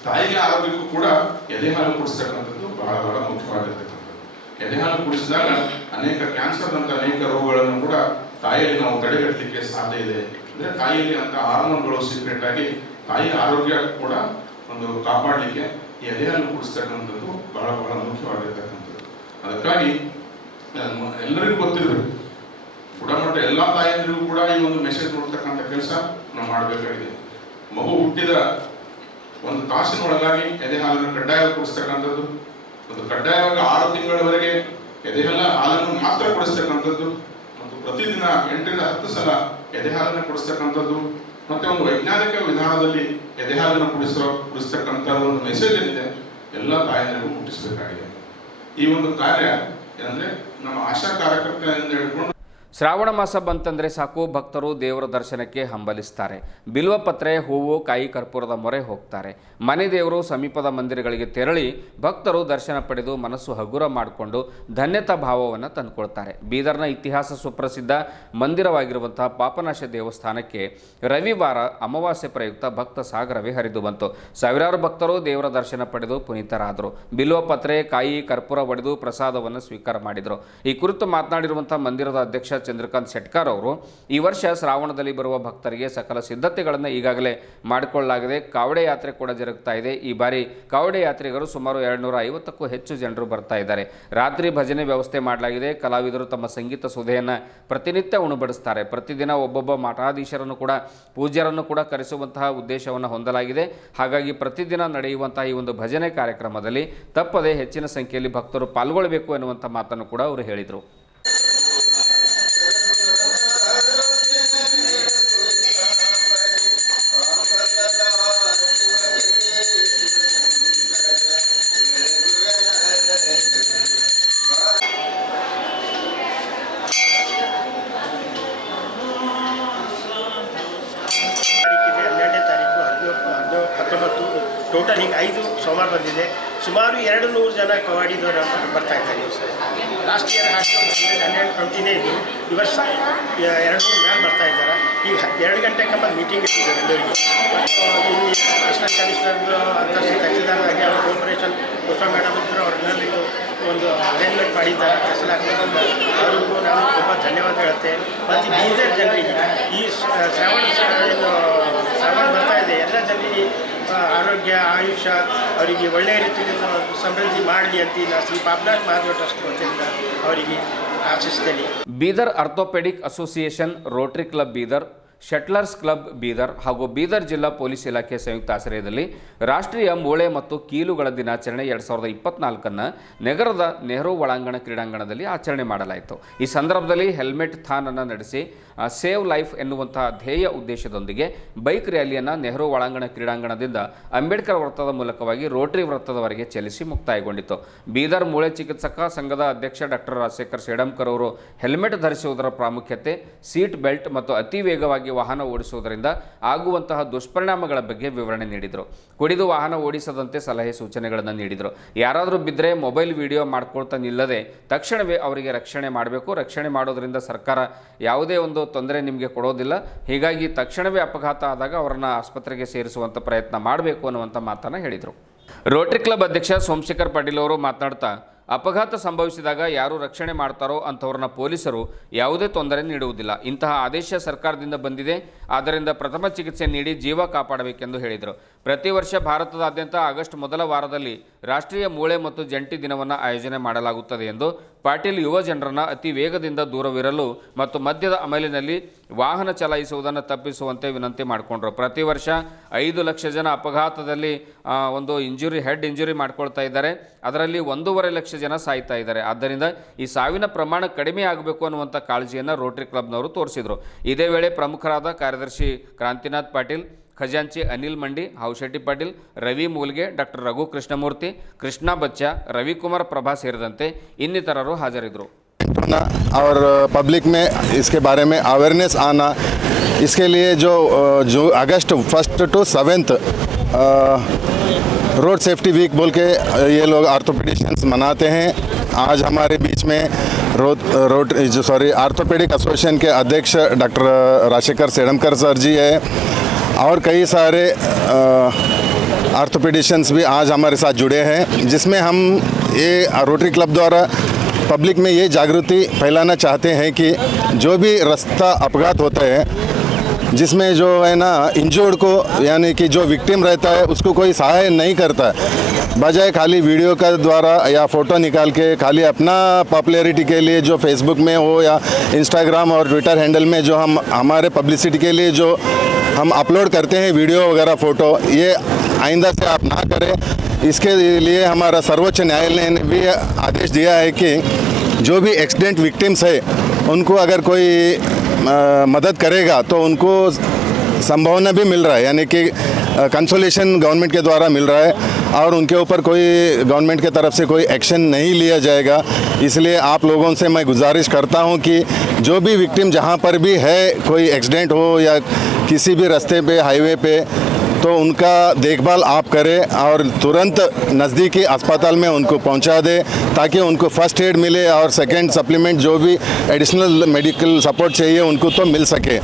ತಾಯಿಗೆ ಆರೋಗ್ಯಕ್ಕೂ ಕೂಡ ಎದೆ ಹಾಲು ಕುಡಿಸ್ತಕ್ಕಂಥದ್ದು ಬಹಳ ಬಹಳ ಮುಖ್ಯವಾಗಿರ್ತಕ್ಕಂಥದ್ದು. ಎದೆ ಹಾಲು ಕುಡಿಸಿದಾಗ ಅನೇಕ ಕ್ಯಾನ್ಸರ್ ಅಂತ ಅನೇಕ ರೋಗಗಳನ್ನು ಕೂಡ ತಾಯಿಯಲ್ಲಿ ನಾವು ತಡೆಗಟ್ಟಲಿಕ್ಕೆ ಸಾಧ್ಯ ಇದೆ. ಅಂದ್ರೆ ತಾಯಿಯಲ್ಲಿ ಅಂತ ಹಾರ್ಮೋನ್ಗಳು ಸೀಕ್ರೆಟ್ ಆಗಿ ತಾಯಿ ಆರೋಗ್ಯ ಕೂಡ ಒಂದು ಕಾಪಾಡಲಿಕ್ಕೆ ಈ ಎದೆ ಹಾಲು ಕುಡಿಸ್ತಕ್ಕಂಥದ್ದು ಬಹಳ ಬಹಳ ಮುಖ್ಯವಾಗಿರ್ತಕ್ಕಂಥದ್ದು. ಅದಕ್ಕಾಗಿ ಎಲ್ಲರಿಗೂ ಗೊತ್ತಿರಬೇಕು, ಗುಣಮಟ್ಟ ಎಲ್ಲ ತಾಯಂದಿರಿಗೂ ಕೂಡ ಈ ಒಂದು ಮೆಸೇಜ್ ಕೊಡ್ತಕ್ಕಂಥ ಕೆಲಸ ನಾವು ಮಾಡಬೇಕಾಗಿದೆ. ಮಗು ಹುಟ್ಟಿದ ಒಂದು ತಾಸಿನ ಒಳಗಾಗಿ ಎದೆ ಹಾಲನ್ನು ಕಡ್ಡಾಯವಾಗಿ ಕುಡಿಸ್ತಕ್ಕಂಥದ್ದು, ಒಂದು ಕಡ್ಡಾಯವಾಗಿ 6 ತಿಂಗಳವರೆಗೆ ಎದೆ ಹಾಲನ್ನು ಮಾತ್ರ ಕುಡಿಸ್ತಕ್ಕಂಥದ್ದು, ಮತ್ತು ಪ್ರತಿದಿನ 8 ರಿಂದ 10 ಸಲ ಎದೆ ಹಾಲನ್ನು ಕುಡಿಸ್ತಕ್ಕಂಥದ್ದು, ಮತ್ತೆ ಒಂದು ವೈಜ್ಞಾನಿಕ ವಿಧಾನದಲ್ಲಿ ಎದೆ ಹಾಲನ್ನು ಕುಡಿಸ್ತಕ್ಕಂಥ ಒಂದು ಮೆಸೇಜ್ ಏನಿದೆ ಎಲ್ಲ ತಾಯಂದಿರಿಗೂ ಮುಟ್ಟಿಸಬೇಕಾಗಿದೆ. ಈ ಒಂದು ಕಾರ್ಯ ಏನಂದ್ರೆ ನಮ್ಮ ಆಶಾ ಕಾರ್ಯಕರ್ತೆಯಿಂದ ಹಿಡ್ಕೊಂಡು ಶ್ರಾವಣ ಮಾಸ ಬಂತಂದರೆ ಸಾಕು ಭಕ್ತರು ದೇವರ ದರ್ಶನಕ್ಕೆ ಹಂಬಲಿಸ್ತಾರೆ. ಬಿಲ್ವಪತ್ರೆ, ಹೂವು, ಕಾಯಿ ಕರ್ಪೂರದ ಮೊರೆ ಹೋಗ್ತಾರೆ. ಮನೆ ದೇವರು ಸಮೀಪದ ಮಂದಿರಗಳಿಗೆ ತೆರಳಿ ಭಕ್ತರು ದರ್ಶನ ಪಡೆದು ಮನಸ್ಸು ಹಗುರ ಮಾಡಿಕೊಂಡು ಧನ್ಯತಾ ಭಾವವನ್ನು ತಂದುಕೊಳ್ತಾರೆ. ಬೀದರ್ನ ಇತಿಹಾಸ ಸುಪ್ರಸಿದ್ಧ ಮಂದಿರವಾಗಿರುವಂತಹ ಪಾಪನಾಶ ದೇವಸ್ಥಾನಕ್ಕೆ ರವಿವಾರ ಅಮಾವಾಸ್ಯೆ ಪ್ರಯುಕ್ತ ಭಕ್ತ ಸಾಗರವೇ ಹರಿದು ಬಂತು. ಸಾವಿರಾರು ಭಕ್ತರು ದೇವರ ದರ್ಶನ ಪಡೆದು ಪುನೀತರಾದರು. ಬಿಲ್ವಪತ್ರೆ, ಕಾಯಿ ಕರ್ಪೂರ ಒಡೆದು ಪ್ರಸಾದವನ್ನು ಸ್ವೀಕಾರ ಮಾಡಿದರು. ಈ ಕುರಿತು ಮಾತನಾಡಿರುವಂತಹ ಮಂದಿರದ ಅಧ್ಯಕ್ಷ ಚಂದ್ರಕಾಂತ್ ಶೆಟ್ಕರ್ ಅವರು, ಈ ವರ್ಷ ಶ್ರಾವಣದಲ್ಲಿ ಬರುವ ಭಕ್ತರಿಗೆ ಸಕಲ ಸಿದ್ಧತೆಗಳನ್ನು ಈಗಾಗಲೇ ಮಾಡಿಕೊಳ್ಳಲಾಗಿದೆ. ಕಾವಡೆ ಯಾತ್ರೆ ಕೂಡ ಜರುಗ್ತಾ ಇದೆ. ಈ ಬಾರಿ ಕಾವಡೆ ಯಾತ್ರಿಗರು ಸುಮಾರು 250ಕ್ಕೂ ಹೆಚ್ಚು ಜನರು ಬರ್ತಾ ಇದ್ದಾರೆ. ರಾತ್ರಿ ಭಜನೆ ವ್ಯವಸ್ಥೆ ಮಾಡಲಾಗಿದೆ. ಕಲಾವಿದರು ತಮ್ಮ ಸಂಗೀತ ಸುಧೆಯನ್ನು ಪ್ರತಿನಿತ್ಯ ಉಣಬಡಿಸ್ತಾರೆ. ಪ್ರತಿದಿನ ಒಬ್ಬೊಬ್ಬ ಮಠಾಧೀಶರನ್ನು ಕೂಡ ಪೂಜ್ಯರನ್ನು ಕೂಡ ಕರೆಸುವಂತಹ ಉದ್ದೇಶವನ್ನು ಹೊಂದಲಾಗಿದೆ. ಹಾಗಾಗಿ ಪ್ರತಿದಿನ ನಡೆಯುವಂತಹ ಈ ಒಂದು ಭಜನೆ ಕಾರ್ಯಕ್ರಮದಲ್ಲಿ ತಪ್ಪದೆ ಹೆಚ್ಚಿನ ಸಂಖ್ಯೆಯಲ್ಲಿ ಭಕ್ತರು ಪಾಲ್ಗೊಳ್ಳಬೇಕು ಎನ್ನುವಂಥ ಮಾತನ್ನು ಕೂಡ ಅವರು ಹೇಳಿದರು. ಟೋಟಲ್ ಈಗ 5 ಸೋಮವಾರ ಬಂದಿದೆ. ಸುಮಾರು 200 ಜನ ಕವಾಡಿದವರು ಬರ್ತಾ ಇದ್ದಾರೆ. ಸರ್ ಲಾಸ್ಟ್ ಇಯರ್ ಹಾಕಿ 120 ಇದ್ದು ಈ ವರ್ಷ 200 ಮೇಲೆ ಬರ್ತಾ ಇದ್ದಾರೆ. ಈಗ 2 ಗಂಟೆ ಕಂಬ ಮೀಟಿಂಗ್ ಇಟ್ಟಿದ್ದಾರೆ ಎಲ್ಲರಿಗೂ. ಮತ್ತು ಇಲ್ಲಿ ಅಸಿಸ್ಟೆಂಟ್ ಕಮಿಷನರ್ದು ಅಂತರ್ಸಿ ತಹಸೀಲ್ದಾರ್ದಾಗಿ ಅವ್ರ ಕೋಪರೇಷನ್ ಪುಷ್ಪ ಮೇಡಮ್ ಇದ್ದರು. ಅವ್ರನ್ನೆಲ್ಲ ಇದು ಒಂದು ಅರೇಂಜ್ಮೆಂಟ್ ಮಾಡಿದ್ದಾರೆ ಫೆಸಲ್ ಹಾಕ್ಬೇಕಂತ ಅವ್ರಿಗೂ ನಾನು ತುಂಬ ಧನ್ಯವಾದ ಹೇಳ್ತೆ. ಮತ್ತು ಬೀದರ್ ಜನರಿಗೆ ಈ ಶ್ರಾವಣ ಬರ್ತಾ ಇದೆ, ಎಲ್ಲ ಜನರಿಗೆ ಆರೋಗ್ಯ ಆಯುಷ್ಯ ಅವರಿಗೆ ಒಳ್ಳೆಯ ರೀತಿಯಿಂದ ಸಮೃದ್ಧಿ ಮಾಡಲಿ ಅಂತ ನಾನು ಶ್ರೀ ಪಾಪನಾಶ ಮಹಾದೇವ ಟ್ರಸ್ಟ್ ವತಿಯಿಂದ ಅವರಿಗೆ ಆಶಿಸ್ತೇನೆ. Bidar orthopaedic association, Rotary Club Bidar, shuttlers club Bidar ಹಾಗೂ ಬೀದರ್ ಜಿಲ್ಲಾ ಪೊಲೀಸ್ ಇಲಾಖೆ ಸಂಯುಕ್ತ ಆಶ್ರಯದಲ್ಲಿ ರಾಷ್ಟ್ರೀಯ ಮೂಳೆ ಮತ್ತು ಕೀಲುಗಳ ದಿನಾಚರಣೆ 2024 ನಗರದ ನೆಹರು ಒಳಾಂಗಣ ಕ್ರೀಡಾಂಗಣದಲ್ಲಿ ಆಚರಣೆ ಮಾಡಲಾಯಿತು. ಈ ಸಂದರ್ಭದಲ್ಲಿ ಹೆಲ್ಮೆಟ್ ಥಾನ್ ಅನ್ನು ನಡೆಸಿ ಸೇವ್ ಲೈಫ್ ಎನ್ನುವಂತಹ ಧ್ಯೇಯ ಉದ್ದೇಶದೊಂದಿಗೆ ಬೈಕ್ ರ್ಯಾಲಿಯನ್ನು ನೆಹರು ಒಳಾಂಗಣ ಕ್ರೀಡಾಂಗಣದಿಂದ ಅಂಬೇಡ್ಕರ್ ವೃತ್ತದ ಮೂಲಕವಾಗಿ ರೋಟರಿ ವೃತ್ತದವರೆಗೆ ಚಲಿಸಿ ಮುಕ್ತಾಯಗೊಂಡಿತು. ಬೀದರ್ ಮೂಳೆ ಚಿಕಿತ್ಸಕ ಸಂಘದ ಅಧ್ಯಕ್ಷ ಡಾಕ್ಟರ್ ರಾಜಶೇಖರ್ ಶೇಡಂಕರ್ ಅವರು ಹೆಲ್ಮೆಟ್ ಧರಿಸುವುದರ ಪ್ರಾಮುಖ್ಯತೆ, ಸೀಟ್ ಬೆಲ್ಟ್ ಮತ್ತು ಅತಿ ವೇಗವಾಗಿ ವಾಹನ ಓಡಿಸುವುದರಿಂದ ಆಗುವಂತಹ ದುಷ್ಪರಿಣಾಮಗಳ ಬಗ್ಗೆ ವಿವರಣೆ ನೀಡಿದರು. ಕುಡಿದು ವಾಹನ ಓಡಿಸದಂತೆ ಸಲಹೆ ಸೂಚನೆಗಳನ್ನು ನೀಡಿದರು. ಯಾರಾದರೂ ಬಿದ್ದರೆ ಮೊಬೈಲ್ ವಿಡಿಯೋ ಮಾಡ್ಕೊಳ್ತಾ ನಿಲ್ಲದೆ ತಕ್ಷಣವೇ ಅವರಿಗೆ ರಕ್ಷಣೆ ಮಾಡಬೇಕು. ರಕ್ಷಣೆ ಮಾಡೋದರಿಂದ ಸರ್ಕಾರ ಯಾವುದೇ ಒಂದು ತೊಂದರೆ ನಿಮಗೆ ಕೊಡೋದಿಲ್ಲ. ಹೀಗಾಗಿ ತಕ್ಷಣವೇ ಅಪಘಾತ ಆದಾಗ ಅವರನ್ನು ಆಸ್ಪತ್ರೆಗೆ ಸೇರಿಸುವಂಥ ಪ್ರಯತ್ನ ಮಾಡಬೇಕು ಅನ್ನುವಂಥ ಮಾತನ್ನು ಹೇಳಿದರು. ರೋಟರಿ ಕ್ಲಬ್ ಅಧ್ಯಕ್ಷ ಸೋಮಶೇಖರ್ ಪಾಟೀಲ್ ಅವರು ಮಾತನಾಡ್ತಾ, ಅಪಘಾತ ಸಂಭವಿಸಿದಾಗ ಯಾರು ರಕ್ಷಣೆ ಮಾಡ್ತಾರೋ ಅಂಥವ್ರನ್ನ ಪೊಲೀಸರು ಯಾವುದೇ ತೊಂದರೆ ನೀಡುವುದಿಲ್ಲ. ಇಂತಹ ಆದೇಶ ಸರ್ಕಾರದಿಂದ ಬಂದಿದೆ. ಆದ್ದರಿಂದ ಪ್ರಥಮ ಚಿಕಿತ್ಸೆ ನೀಡಿ ಜೀವ ಕಾಪಾಡಬೇಕೆಂದು ಹೇಳಿದರು. ಪ್ರತಿ ವರ್ಷ ಭಾರತದಾದ್ಯಂತ ಆಗಸ್ಟ್ ಮೊದಲ ವಾರದಲ್ಲಿ ರಾಷ್ಟ್ರೀಯ ಮೂಳೆ ಮತ್ತು ಜಂಟಿ ದಿನವನ್ನು ಆಯೋಜನೆ ಮಾಡಲಾಗುತ್ತದೆ ಎಂದು ಪಾಟೀಲ್ ಯುವ ಜನರನ್ನು ಅತಿ ವೇಗದಿಂದ ದೂರವಿರಲು ಮತ್ತು ಮದ್ಯದ ಅಮಲಿನಲ್ಲಿ ವಾಹನ ಚಲಾಯಿಸುವುದನ್ನು ತಪ್ಪಿಸುವಂತೆ ವಿನಂತಿ ಮಾಡಿಕೊಂಡರು. ಪ್ರತಿ ವರ್ಷ 5 ಲಕ್ಷ ಜನ ಅಪಘಾತದಲ್ಲಿ ಒಂದು ಹೆಡ್ ಇಂಜುರಿ ಮಾಡ್ಕೊಳ್ತಾ ಇದ್ದಾರೆ. ಅದರಲ್ಲಿ 1.5 ಲಕ್ಷ ಜನ ಸಾಯ್ತಾ ಇದ್ದಾರೆ. ಆದ್ದರಿಂದ ಈ ಸಾವಿನ ಪ್ರಮಾಣ ಕಡಿಮೆ ಆಗಬೇಕು ಅನ್ನುವಂಥ ಕಾಳಜಿಯನ್ನು ರೋಟರಿ ಕ್ಲಬ್ನವರು ತೋರಿಸಿದರು. ಇದೇ ವೇಳೆ ಪ್ರಮುಖರಾದ ಕಾರ್ಯದರ್ಶಿ ಕ್ರಾಂತಿನಾಥ್ ಪಾಟೀಲ್, ಖಜಾಂಚಿ ಅನಿಲ್ ಮಂಡಿ, ಹೌಶೆಟ್ಟಿ ಪಾಟೀಲ್, ರವಿ ಮೂಲ್ಗೆ, ಡಾಕ್ಟರ್ ರಘು ಕೃಷ್ಣಮೂರ್ತಿ, ಕೃಷ್ಣ ಬಚ್ಚ, ರವಿಕುಮಾರ್ ಪ್ರಭಾ ಸೇರಿದಂತೆ ಇನ್ನಿತರರು ಹಾಜರಿದ್ದರು. और पब्लिक में इसके बारे में अवेयरनेस आना, इसके लिए जो अगस्त 1 to 7 रोड सेफ्टी वीक बोल के ये लोग आर्थोपेडिशियंस मनाते हैं. आज हमारे बीच में आर्थोपेडिक एसोसिएशन के अध्यक्ष डॉक्टर राजशेखर सेडमकर सर जी है और कई सारे आर्थोपेडिशियंस भी आज हमारे साथ जुड़े हैं, जिसमें हम ये रोटरी क्लब द्वारा पब्लिक में ये जागृति फैलाना चाहते हैं कि जो भी रास्ता अपघात होता है जिसमें जो है ना इंजर्ड को यानी कि जो विक्टिम रहता है उसको कोई सहाय नहीं करता है, बजाय खाली वीडियो का द्वारा या फ़ोटो निकाल के खाली अपना पॉपुलैरिटी के लिए जो फेसबुक में हो या इंस्टाग्राम और ट्विटर हैंडल में जो हम हमारे पब्लिसिटी के लिए जो हम अपलोड करते हैं वीडियो वगैरह फ़ोटो, ये आइंदा से आप ना करें। इसके लिए हमारा सर्वोच्च न्यायालय ने भी आदेश दिया है कि जो भी एक्सीडेंट विक्टिम्स है उनको अगर कोई मदद करेगा तो उनको संभावना भी मिल रहा है, यानी कि कंसोलेशन गवर्नमेंट के द्वारा मिल रहा है और उनके ऊपर कोई गवर्नमेंट के तरफ से कोई एक्शन नहीं लिया जाएगा। इसलिए आप लोगों से मैं गुजारिश करता हूं कि जो भी विक्टिम जहां पर भी है, कोई एक्सीडेंट हो या किसी भी रास्ते पे हाईवे पे, तो उनका देखभाल आप करें और तुरंत नज़दीकी अस्पताल में उनको पहुंचा दें ताकि उनको फर्स्ट एड मिले और सेकंड सप्लीमेंट जो भी एडिशनल मेडिकल सपोर्ट चाहिए उनको तो मिल सके।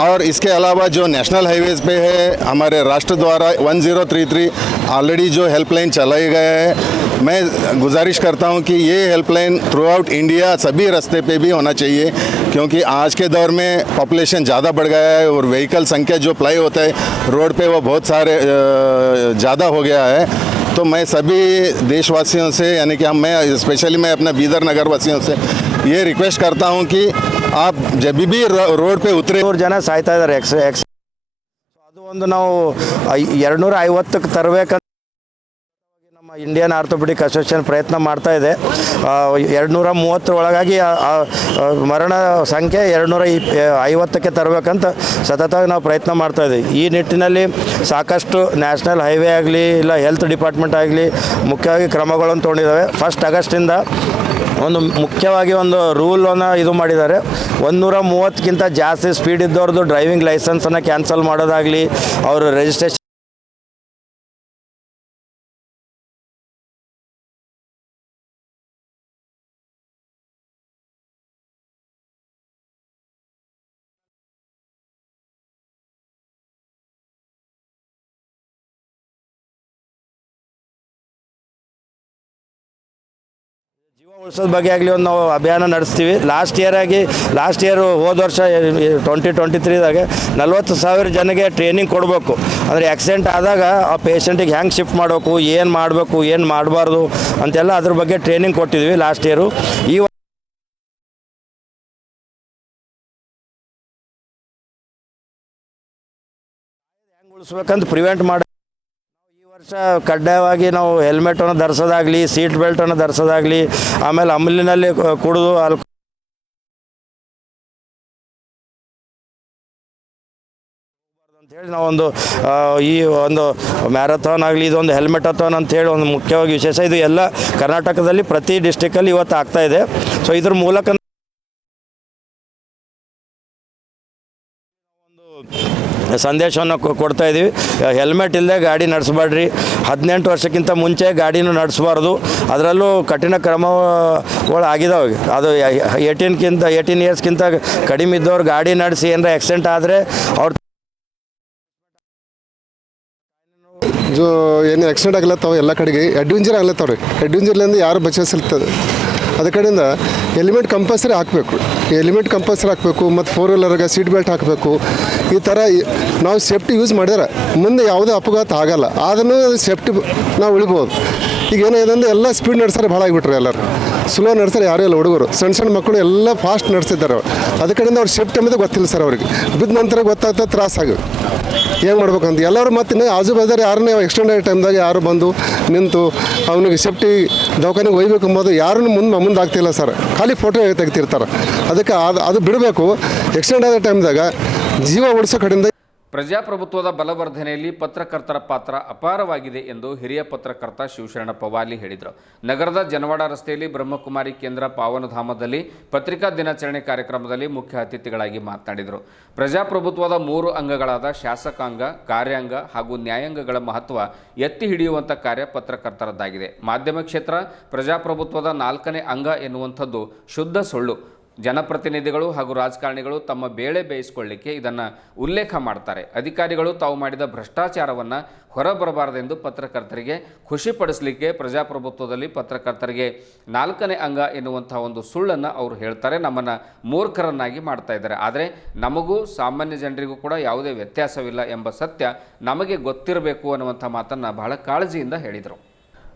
और इसके अलावा जो नेशनल हाईवेज़ पे है हमारे राष्ट्र द्वारा 1033 ऑलरेडी जो हेल्पलाइन चलाई गया है, मैं गुजारिश करता हूं कि ये हेल्पलाइन थ्रू आउट इंडिया सभी रास्ते पे भी होना चाहिए, क्योंकि आज के दौर में पॉपुलेशन ज़्यादा बढ़ गया है और व्हीकल संख्या जो अप्लाई होता है रोड पे वो बहुत सारे ज़्यादा हो गया है। तो मैं सभी देशवासियों से यानी कि मैं स्पेशली मैं अपना बीदर नगर वासियों से ये रिक्वेस्ट करता हूं कि आप जब भी रोड पे उतरे 100 ಜನ ಸಾಯ್ತಾ ಇದ್ದಾರೆ ಅದು ಒಂದು ನಾವು 250ಕ್ಕೆ ತರಬೇಕಂತ ನಮ್ಮ ಇಂಡಿಯನ್ ಆರ್ಥೋಪೆಡಿಕ್ ಅಸೋಸಿಯೇಷನ್ ಪ್ರಯತ್ನ ಮಾಡ್ತಾ ಇದೆ। 230 ಒಳಗಾಗಿ ಮರಣ ಸಂಖ್ಯೆ 250ಕ್ಕೆ ತರಬೇಕಂತ ಸತತವಾಗಿ ನಾವು ಪ್ರಯತ್ನ ಮಾಡ್ತಾ ಇದ್ದೀವಿ। ಈ ನಿಟ್ಟಿನಲ್ಲಿ ಸಾಕಷ್ಟು ನ್ಯಾಷನಲ್ ಹೈವೇ ಆಗಲಿ ಇಲ್ಲ ಹೆಲ್ತ್ ಡಿಪಾರ್ಟ್ಮೆಂಟ್ ಆಗಲಿ ಮುಖ್ಯವಾಗಿ ಕ್ರಮಗಳನ್ನು ತೊಗೊಂಡಿದ್ದಾವೆ। 1 ಆಗಸ್ಟಿಂದ ಒಂದು ಮುಖ್ಯವಾಗಿ ಒಂದು ರೂಲನ್ನು ಇದು ಮಾಡಿದ್ದಾರೆ, 130ಕ್ಕಿಂತ ಜಾಸ್ತಿ ಸ್ಪೀಡ್ ಇದ್ದವ್ರದ್ದು ಡ್ರೈವಿಂಗ್ ಲೈಸೆನ್ಸನ್ನು ಕ್ಯಾನ್ಸಲ್ ಮಾಡೋದಾಗಲಿ, ಅವರು ರಿಜಿಸ್ಟ್ರೇಷನ್ ಜೀವ ಉಳಿಸೋದ ಬಗ್ಗೆ ಆಗಲಿ ಒಂದು ನಾವು ಅಭಿಯಾನ ನಡೆಸ್ತೀವಿ। ಲಾಸ್ಟ್ ಇಯರ್ ಹೋದ ವರ್ಷ 2023ದಾಗೆ 40,000 ಜನಕ್ಕೆ ಟ್ರೈನಿಂಗ್ ಕೊಡಬೇಕು, ಅಂದರೆ ಆಕ್ಸಿಡೆಂಟ್ ಆದಾಗ ಆ ಪೇಷಂಟಿಗೆ ಹೆಂಗೆ ಶಿಫ್ಟ್ ಮಾಡಬೇಕು, ಏನು ಮಾಡಬೇಕು, ಏನು ಮಾಡಬಾರ್ದು ಅಂತೆಲ್ಲ ಅದ್ರ ಬಗ್ಗೆ ಟ್ರೈನಿಂಗ್ ಕೊಟ್ಟಿದ್ವಿ ಲಾಸ್ಟ್ ಇಯರು। ಈ ಹೆಂಗೆ ಉಳಿಸ್ಬೇಕಂತ ಪ್ರಿವೆಂಟ್ ಮಾಡಿ ಕಡ್ಡಾಯವಾಗಿ ನಾವು ಹೆಲ್ಮೆಟನ್ನು ಧರಿಸೋದಾಗಲಿ, ಸೀಟ್ ಬೆಲ್ಟನ್ನು ಧರಿಸೋದಾಗಲಿ, ಆಮೇಲೆ ಅಮಲಿನಲ್ಲಿ ಕುಡಿದು ಅಂತೇಳಿ ನಾವೊಂದು ಈ ಒಂದು ಮ್ಯಾರಥಾನ್ ಆಗಲಿ, ಇದೊಂದು ಹೆಲ್ಮೆಟಥಾನ್ ಅಂತೇಳಿ ಒಂದು ಮುಖ್ಯವಾಗಿ ವಿಶೇಷ ಇದು ಎಲ್ಲ ಕರ್ನಾಟಕದಲ್ಲಿ ಪ್ರತಿ ಡಿಸ್ಟಿಕಲ್ಲಿ ಇವತ್ತು ಆಗ್ತಾ ಇದೆ। ಸೊ ಇದ್ರ ಮೂಲಕ ಸಂದೇಶವನ್ನು ಕೊಡ್ತಾ ಇದ್ದೀವಿ, ಹೆಲ್ಮೆಟ್ ಇಲ್ಲದೆ ಗಾಡಿ ನಡೆಸಬೇಡ್ರಿ, 18 ವರ್ಷಕ್ಕಿಂತ ಮುಂಚೆ ಗಾಡಿನೂ ನಡೆಸಬಾರ್ದು, ಅದರಲ್ಲೂ ಕಠಿಣ ಕ್ರಮಗಳು ಆಗಿದ್ದಾವೆ। ಅದು 18 ಇಯರ್ಸ್ಗಿಂತ ಕಡಿಮೆ ಇದ್ದವ್ರು ಗಾಡಿ ನಡೆಸಿ ಏನಾರ ಆಕ್ಸಿಡೆಂಟ್ ಆದರೆ ಅವ್ರು जो ಏನು ಆಕ್ಸಿಡೆಂಟ್ ಆಗ್ಲತ್ತಾವೆ ಎಲ್ಲ ಕಡೆಗೆ ಅಡ್ವೆಂಚರ್ ಆಗ್ಲತ್ತಾವ್ರಿ, ಅಡ್ವೆಂಚರ್ಲಿಂದ ಯಾರು ಬಚಾಯಿಸಲ್ತದೆ ಅದ ಕಡೆಯಿಂದ ಹೆಲ್ಮೆಟ್ ಕಂಪಲ್ಸರಿ ಹಾಕಬೇಕು, ಹೆಲ್ಮೆಟ್ ಕಂಪಲ್ಸರಿ ಹಾಕಬೇಕು ಮತ್ತು 4 ವೀಲರ್ಗೆ ಸೀಟ್ ಬೆಲ್ಟ್ ಹಾಕಬೇಕು। ಈ ಥರ ನಾವು ಸೇಫ್ಟಿ ಯೂಸ್ ಮಾಡಿದ್ರೆ ಮುಂದೆ ಯಾವುದೇ ಅಪಘಾತ ಆಗಲ್ಲ, ಆದ್ರೂ ಸೇಫ್ಟಿ ನಾವು ಉಳಿಬೋದು। ಈಗ ಏನಾಗಿದೆ ಅಂದರೆ ಎಲ್ಲ ಸ್ಪೀಡ್ ನಡೆಸೋರು ಭಾಳ ಆಗಿಬಿಟ್ರು, ಎಲ್ಲರೂ ಸ್ಲೋ ನಡೆಸೋರು ಯಾರೂ ಇಲ್ಲ, ಹುಡುಗರು ಸಣ್ಣ ಮಕ್ಕಳು ಎಲ್ಲ ಫಾಸ್ಟ್ ನಡೆಸಿದ್ದಾರೆ। ಅದ ಕಡೆಯಿಂದ ಅವ್ರು ಸೇಫ್ಟಿ ಅನ್ನೋದು ಗೊತ್ತಿಲ್ಲ ಸರ್, ಅವ್ರಿಗೆ ಬಿದ್ದ ನಂತರ ಗೊತ್ತಾಗ್ತದೆ ತ್ರಾಸಾಗಿವೆ ಏನು ಮಾಡ್ಬೇಕಂತ ಎಲ್ಲರೂ ಮತ್ತು ಇನ್ನು ಆಜು ಬಾಜಾರು ಯಾರನ್ನೇ ಎಕ್ಸ್ಟೆಂಡ್ ಆಗಿ ಟೈಮ್ದಾಗ ಯಾರು ಬಂದು ನಿಂತು ಅವನಿಗೆ ಸೇಫ್ಟಿ ದವಾಖಾನೆಗೆ ಒಯ್ಬೇಕು ಎಂಬುದು ಯಾರೂ ಮುಂದೆ ಆಗ್ತಿಲ್ಲ ಸರ್, ಖಾಲಿ ಫೋಟೋ ತೆಗಿತಿರ್ತಾರೆ। ಅದಕ್ಕೆ ಅದು ಬಿಡಬೇಕು, ಎಕ್ಸ್ಟೆಂಡ್ ಆದ ಟೈಮ್ದಾಗ ಜೀವ ಉಳಿಸೋ ಕಡೆಯಿಂದ ಪ್ರಜಾಪ್ರಭುತ್ವದ ಬಲವರ್ಧನೆಯಲ್ಲಿ ಪತ್ರಕರ್ತರ ಪಾತ್ರ ಅಪಾರವಾಗಿದೆ ಎಂದು ಹಿರಿಯ ಪತ್ರಕರ್ತ ಶಿವಶರಣ ಪವಾಲಿ ಹೇಳಿದರು. ನಗರದ ಜನವಾಡ ರಸ್ತೆಯಲ್ಲಿ ಬ್ರಹ್ಮಕುಮಾರಿ ಕೇಂದ್ರ ಪಾವನಧಾಮದಲ್ಲಿ ಪತ್ರಿಕಾ ದಿನಾಚರಣೆ ಕಾರ್ಯಕ್ರಮದಲ್ಲಿ ಮುಖ್ಯ ಅತಿಥಿಗಳಾಗಿ ಮಾತನಾಡಿದರು. ಪ್ರಜಾಪ್ರಭುತ್ವದ 3 ಅಂಗಗಳಾದ ಶಾಸಕಾಂಗ, ಕಾರ್ಯಾಂಗ ಹಾಗೂ ನ್ಯಾಯಾಂಗಗಳ ಮಹತ್ವ ಎತ್ತಿ ಹಿಡಿಯುವಂಥ ಕಾರ್ಯ ಪತ್ರಕರ್ತರದ್ದಾಗಿದೆ. ಮಾಧ್ಯಮ ಕ್ಷೇತ್ರ ಪ್ರಜಾಪ್ರಭುತ್ವದ 4ನೇ ಅಂಗ ಎನ್ನುವಂಥದ್ದು ಶುದ್ಧ ಸುಳ್ಳು. ಜನಪ್ರತಿನಿಧಿಗಳು ಹಾಗೂ ರಾಜಕಾರಣಿಗಳು ತಮ್ಮ ಬೇಳೆ ಬೇಯಿಸಿಕೊಳ್ಳಿಕ್ಕೆ ಇದನ್ನು ಉಲ್ಲೇಖ ಮಾಡ್ತಾರೆ. ಅಧಿಕಾರಿಗಳು ತಾವು ಮಾಡಿದ ಭ್ರಷ್ಟಾಚಾರವನ್ನು ಹೊರಬರಬಾರದೆಂದು ಪತ್ರಕರ್ತರಿಗೆ ಖುಷಿಪಡಿಸಲಿಕ್ಕೆ ಪ್ರಜಾಪ್ರಭುತ್ವದಲ್ಲಿ ಪತ್ರಕರ್ತರಿಗೆ 4ನೇ ಅಂಗ ಎನ್ನುವಂಥ ಒಂದು ಸುಳ್ಳನ್ನು ಅವರು ಹೇಳ್ತಾರೆ. ನಮ್ಮನ್ನು ಮೂರ್ಖರನ್ನಾಗಿ ಮಾಡ್ತಾ ಇದ್ದಾರೆ. ಆದರೆ ನಮಗೂ ಸಾಮಾನ್ಯ ಜನರಿಗೂ ಕೂಡ ಯಾವುದೇ ವ್ಯತ್ಯಾಸವಿಲ್ಲ ಎಂಬ ಸತ್ಯ ನಮಗೆ ಗೊತ್ತಿರಬೇಕು ಅನ್ನುವಂಥ ಮಾತನ್ನು ಬಹಳ ಕಾಳಜಿಯಿಂದ ಹೇಳಿದರು.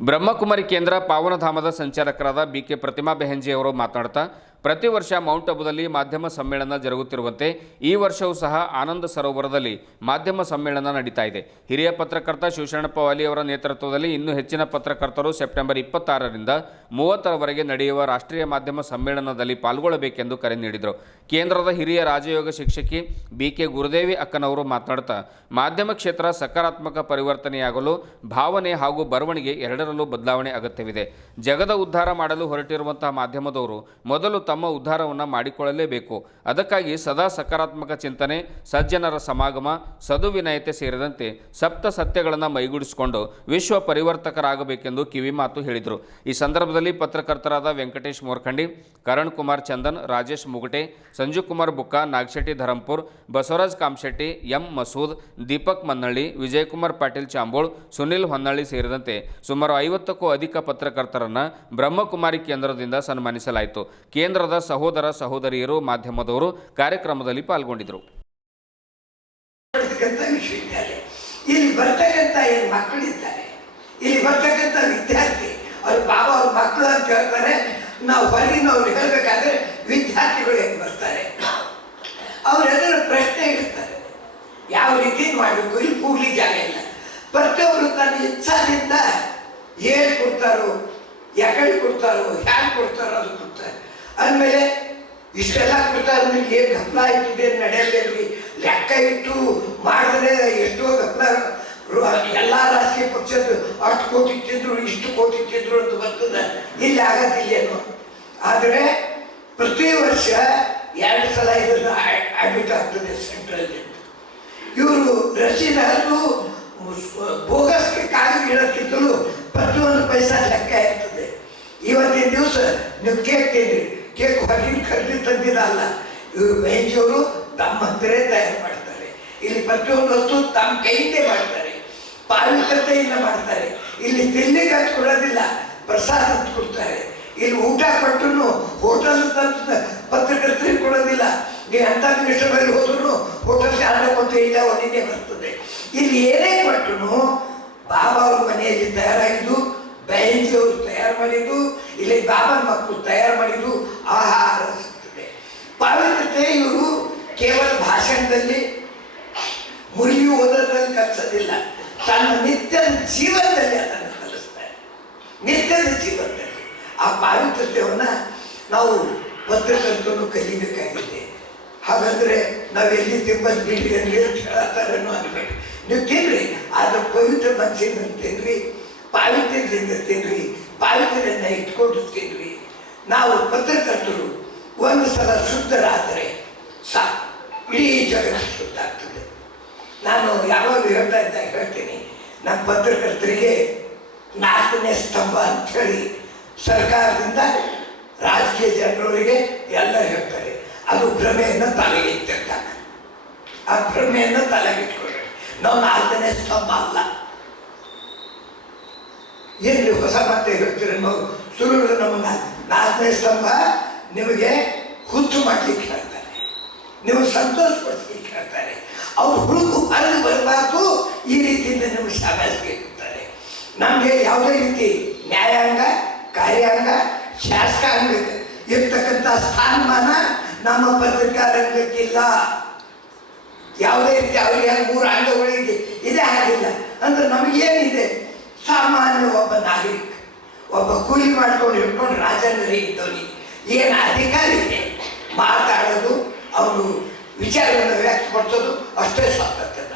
ಬ್ರಹ್ಮಕುಮಾರಿ ಕೇಂದ್ರ ಪಾವನಧಾಮದ ಸಂಚಾಲಕರಾದ BK ಪ್ರತಿಮಾ ಬೆಹೆಂಜಿ ಅವರು ಮಾತನಾಡ್ತಾ, ಪ್ರತಿ ವರ್ಷ ಮೌಂಟ್ ಅಬುದಲ್ಲಿ ಮಾಧ್ಯಮ ಸಮ್ಮೇಳನ ಜರುಗುತ್ತಿರುವಂತೆ ಈ ವರ್ಷವೂ ಸಹ ಆನಂದ ಸರೋವರದಲ್ಲಿ ಮಾಧ್ಯಮ ಸಮ್ಮೇಳನ ನಡೀತಾ ಇದೆ. ಹಿರಿಯ ಪತ್ರಕರ್ತ ಶಿವಶರಣ ಪವಾಲಿ ಅವರ ನೇತೃತ್ವದಲ್ಲಿ ಇನ್ನೂ ಹೆಚ್ಚಿನ ಪತ್ರಕರ್ತರು ಸೆಪ್ಟೆಂಬರ್ 26ರಿಂದ 30ರವರೆಗೆ ನಡೆಯುವ ರಾಷ್ಟ್ರೀಯ ಮಾಧ್ಯಮ ಸಮ್ಮೇಳನದಲ್ಲಿ ಪಾಲ್ಗೊಳ್ಳಬೇಕೆಂದು ಕರೆ ನೀಡಿದರು. ಕೇಂದ್ರದ ಹಿರಿಯ ರಾಜಯೋಗ ಶಿಕ್ಷಕಿ BK ಗುರುದೇವಿ ಅಕ್ಕನವರು ಮಾತನಾಡ್ತಾ, ಮಾಧ್ಯಮ ಕ್ಷೇತ್ರ ಸಕಾರಾತ್ಮಕ ಪರಿವರ್ತನೆಯಾಗಲು ಭಾವನೆ ಹಾಗೂ ಬರವಣಿಗೆ ಎರಡರಲ್ಲೂ ಬದಲಾವಣೆ ಅಗತ್ಯವಿದೆ. ಜಗದ ಉದ್ಧಾರ ಮಾಡಲು ಹೊರಟಿರುವಂತಹ ಮಾಧ್ಯಮದವರು ಮೊದಲು ತಮ್ಮ ಉದ್ಧಾರವನ್ನು ಮಾಡಿಕೊಳ್ಳಲೇಬೇಕು. ಅದಕ್ಕಾಗಿ ಸದಾ ಸಕಾರಾತ್ಮಕ ಚಿಂತನೆ, ಸಜ್ಜನರ ಸಮಾಗಮ, ಸದುವಿನಯತೆ ಸೇರಿದಂತೆ ಸಪ್ತ ಸತ್ಯಗಳನ್ನು ಮೈಗೂಡಿಸಿಕೊಂಡು ವಿಶ್ವ ಪರಿವರ್ತಕರಾಗಬೇಕೆಂದು ಕಿವಿಮಾತು ಹೇಳಿದರು. ಈ ಸಂದರ್ಭದಲ್ಲಿ ಪತ್ರಕರ್ತರಾದ ವೆಂಕಟೇಶ್ ಮೋರ್ಖಂಡಿ, ಕರಣ್ ಕುಮಾರ್ ಚಂದನ್, ರಾಜೇಶ್ ಮುಗುಟೆ, ಸಂಜು ಕುಮಾರ್ ಬುಕ್ಕ, ನಾಗಶೆಟ್ಟಿ ಧರಂಪುರ್, ಬಸವರಾಜ್ ಕಾಮಶೆಟ್ಟಿ, ಎಂ ಮಸೂದ್, ದೀಪಕ್ ಮನ್ನಳ್ಳಿ, ವಿಜಯಕುಮಾರ್ ಪಾಟೀಲ್ ಚಾಂಬೋಳ್, ಸುನಿಲ್ ಹೊನ್ನಳ್ಳಿ ಸೇರಿದಂತೆ ಸುಮಾರು 50ಕ್ಕೂ ಅಧಿಕ ಪತ್ರಕರ್ತರನ್ನು ಬ್ರಹ್ಮಕುಮಾರಿ ಕೇಂದ್ರದಿಂದ ಸನ್ಮಾನಿಸಲಾಯಿತು. ಕೇಂದ್ರದ ಸಹೋದರ ಸಹೋದರಿಯರು, ಮಾಧ್ಯಮದವರು ಕಾರ್ಯಕ್ರಮದಲ್ಲಿ ಪಾಲ್ಗೊಂಡಿದ್ದರು. ಇಲ್ಲಿ ಬರ್ತಕ್ಕಂಥ ಏನು ಮಕ್ಕಳಿದ್ದಾರೆ, ಇಲ್ಲಿ ಬರ್ತಕ್ಕಂಥ ವಿದ್ಯಾರ್ಥಿ ಅವ್ರ ಬಾಬಾ ಅವ್ರ ಮಕ್ಕಳು ಅಂತ ಹೇಳ್ತಾರೆ. ನಾವು ಹೊರಗಿನವ್ರು ಹೇಳ್ಬೇಕಾದ್ರೆ ವಿದ್ಯಾರ್ಥಿಗಳು ಹೆಂಗೆ ಬರ್ತಾರೆ, ಅವರೆಲ್ಲರೂ ಪ್ರಶ್ನೆ ಇಡ್ತಾರೆ, ಯಾವ ರೀತಿ ಮಾಡಬೇಕು. ಇಲ್ಲಿ ಕೂಡ್ಲಿ ಜಾಗ ಇಲ್ಲ. ಪ್ರತಿಯೊಬ್ಬರು ತನ್ನ ಇಚ್ಛಾದಿಂದ ಹೇಳಿ ಕೊಡ್ತಾರೋ, ಯಾಕಡೆ ಕೊಡ್ತಾರೋ, ಹ್ಯಾಂಗೆ ಕೊಡ್ತಾರೋ ಅದು ಕೊಡ್ತಾರೆ. ಅಂದಮೇಲೆ ಇಷ್ಟೆಲ್ಲ ಕೊಡ್ತಾರೆ, ನಿಮ್ಗೆ ಏನು ಗಮನ ಆಯ್ತಿದೆ ನಡೆಯಬೇಕ್ರಿ. ಲೆಕ್ಕ ಇಟ್ಟು ಮಾಡಿದ್ರೆ ಎಷ್ಟೋ ಗಮನ. ಎಲ್ಲ ರಾಜಕೀಯ ಪಕ್ಷದ ಅಷ್ಟು ಕೋಟಿ ತಿಂದ್ರು, ಇಷ್ಟು ಕೋಟಿ ತಿಂದ್ರು ಅಂತ ಬರ್ತದೆ. ಇಲ್ಲಿ ಆಗತ್ತಿಲ್ಲೇನು. ಆದರೆ ಪ್ರತಿ ವರ್ಷ 2 ಸಲ ಇದನ್ನು ಅಡ್ಮಿಟ್ ಆಗ್ತದೆ ಸೆಂಟ್ರಲ್. ಇವರು ರಸೀದ ಅದು ಬೋಗಸ್ಗೆ ಕಾಗಿ ಇಡೋಕ್ಕಿಂತಲೂ ಪ್ರತಿಯೊಂದು ಪೈಸಾ ಲೆಕ್ಕ ಇರ್ತದೆ. ಇವತ್ತಿನ ದಿವಸ ನೀವು ಕೇಕ್ ತಿಂದ್ರಿ, ಕೇಕ್ ಹೊರಗಿನ ಖರೀದಿ ತಂದಿರಲ್ಲ. ಇವರು ಬೆಂಜಿಯವರು ತಮ್ಮ ಹತ್ತಿರ ತಯಾರು ಮಾಡ್ತಾರೆ. ಇಲ್ಲಿ ಪ್ರತಿಯೊಂದು ವಸ್ತು ತಮ್ಮ ಕೈಯಿಂದೇ ಮಾಡ್ತಾರೆ, ಪಾವಿತ್ರತೆಯಿಂದ ಮಾಡ್ತಾರೆ. ಇಲ್ಲಿ ತಿಂಡಿ ಖರ್ಚು ಕೊಡೋದಿಲ್ಲ, ಪ್ರಸಾದ ಕೊಡ್ತಾರೆ. ಇಲ್ಲಿ ಊಟ ಕೊಟ್ಟರು ಹೋಟೆಲ್ ಪತ್ರಕರ್ತರಿಗೆ ಕೊಡೋದಿಲ್ಲ. ನೀವು ಅಂಥ ಮಿನಿಸ್ಟರ್ ಹೋದ್ರೂ ಹೋಟೆಲ್ಗೆ ಆರ್ಡರ್ ಕೊಟ್ಟು ಇಲ್ಲ ಒಂದಿನೇ ಬರ್ತದೆ. ಇಲ್ಲಿ ಏನೇ ಕೊಟ್ಟರು ಬಾಬಾ ಅವ್ರ ಮನೆಯಲ್ಲಿ ತಯಾರಾಗಿದ್ದು, ಬೆಹೆಂಜಿಯವರು ತಯಾರು ಮಾಡಿದ್ದು, ಇಲ್ಲಿ ಬಾಬಾ ಮಕ್ಕಳು ತಯಾರು ಮಾಡಿದ್ದು ಆಹಾರ ಸಿಗ್ತದೆ. ಪಾವಿತ್ರತೆ ಇವರು ಕೇವಲ ಭಾಷಣದಲ್ಲಿ ಮುರಿಯು ಓದೋದ್ರಲ್ಲಿ ಕಲಿಸೋದಿಲ್ಲ, ತನ್ನ ನಿತ್ಯದ ಜೀವನದಲ್ಲಿ ಅದನ್ನು ಕಲಿಸ್ತಾರೆ. ನಿತ್ಯದ ಜೀವನದಲ್ಲಿ ಆ ಪಾವಿತ್ರತೆಯನ್ನು ನಾವು ಪತ್ರಕರ್ತರು ಕಲಿಬೇಕಾಗಿದೆ. ಹಾಗಾದರೆ ನಾವೆಲ್ಲಿ ತಿಂಬಲ್ ಬಿಡಿ ಅಂದರೆ ಹೇಳತ್ತಾರೇನೋ ಅನ್ಬೇಡಿ. ನೀವು ತಿನ್ರಿ, ಆದರೆ ಪವಿತ್ರ ಮನಸ್ಸಿಂದ ತಿನ್ರಿ, ಪಾವಿತ್ರ್ಯದಿಂದ ತಿನ್ರಿ, ಪಾವಿತ್ರ್ಯದಿಂದ ಇಟ್ಕೊಂಡು ತಿನ್ರಿ. ನಾವು ಪತ್ರಕರ್ತರು ಒಂದು ಸಲ ಶುದ್ಧರಾದರೆ ಸಾಕು, ಇಡೀ ಜಗತ್ತು ಶುದ್ಧ ಆಗ್ತದೆ. ನಾನು ಯಾವಾಗಲೂ ಹೇಳ್ತೀನಿ, ನಮ್ಮ ಪತ್ರಕರ್ತರಿಗೆ 4ನೇ ಸ್ತಂಭ ಅಂಥೇಳಿ ಸರ್ಕಾರದಿಂದ ರಾಜಕೀಯ ಜನರವರಿಗೆ ಎಲ್ಲ ಹೇಳ್ತಾರೆ. ಅದು ಭ್ರಮೆಯನ್ನು ತಲೆಗೆ ಇಟ್ಟಿರ್ತಾರೆ. ಆ ಭ್ರಮೆಯನ್ನು ತಲೆಗಿಟ್ಕೊಳ್ಳಿ. ನಾವು 4ನೇ ಸ್ತಂಭ ಅಲ್ಲ. ಏನು ಹೊಸ ಮಾತೆ ಹೇಳ್ತೀರಿ ನಾವು ಸುರುಗಳು. ನಮ್ಮನ್ನ 4ನೇ ಸ್ತಂಭ ನಿಮಗೆ ಹುಚ್ಚು ಮಾಡಲಿಕ್ಕೆ ಹೇಳ್ತಾರೆ, ನಿಮಗೆ ಸಂತೋಷಪಡಿಸ್ಲಿಕ್ಕೆ ಹೇಳ್ತಾರೆ. ಅವ್ರು ಹುಡುಗು ಅರಿದು ಬರಬಾರ್ದು, ಈ ರೀತಿಯಿಂದ ನಿಮಗೆ ಶಾಬಾಸಿಗೆ ಇರ್ತಾರೆ. ನಮಗೆ ಯಾವುದೇ ರೀತಿ ನ್ಯಾಯಾಂಗ, ಕಾರ್ಯಾಂಗ, ಶಾಸಕಾಂಗ ಇರ್ತಕ್ಕಂಥ ಸ್ಥಾನಮಾನ ನಮ್ಮ ಪತ್ರಿಕಾ ರಂಗಕ್ಕಿಲ್ಲ. ಯಾವುದೇ ರೀತಿ ಅವರಿಗೆ 3 ಅಂಗಗಳಿಗೆ ಇದೇ ಆಗಿಲ್ಲ ಅಂದ್ರೆ ನಮಗೇನಿದೆ? ಸಾಮಾನ್ಯ ಒಬ್ಬ ನಾಗರಿಕ, ಒಬ್ಬ ಕೂಲಿ ಮಾಡ್ಕೊಂಡು ಹಿಡ್ಕೊಂಡು ರಾಜಂದ್ರೆ ಇದ್ದವನಿಗೆ ಏನು ಅಧಿಕಾರ ಇದೆ? ಮಾತಾಡೋದು, ಅವನು ವಿಚಾರವನ್ನು ವ್ಯಕ್ತಪಡಿಸೋದು ಅಷ್ಟೇ ಸ್ವಾತಂತ್ರ್ಯ.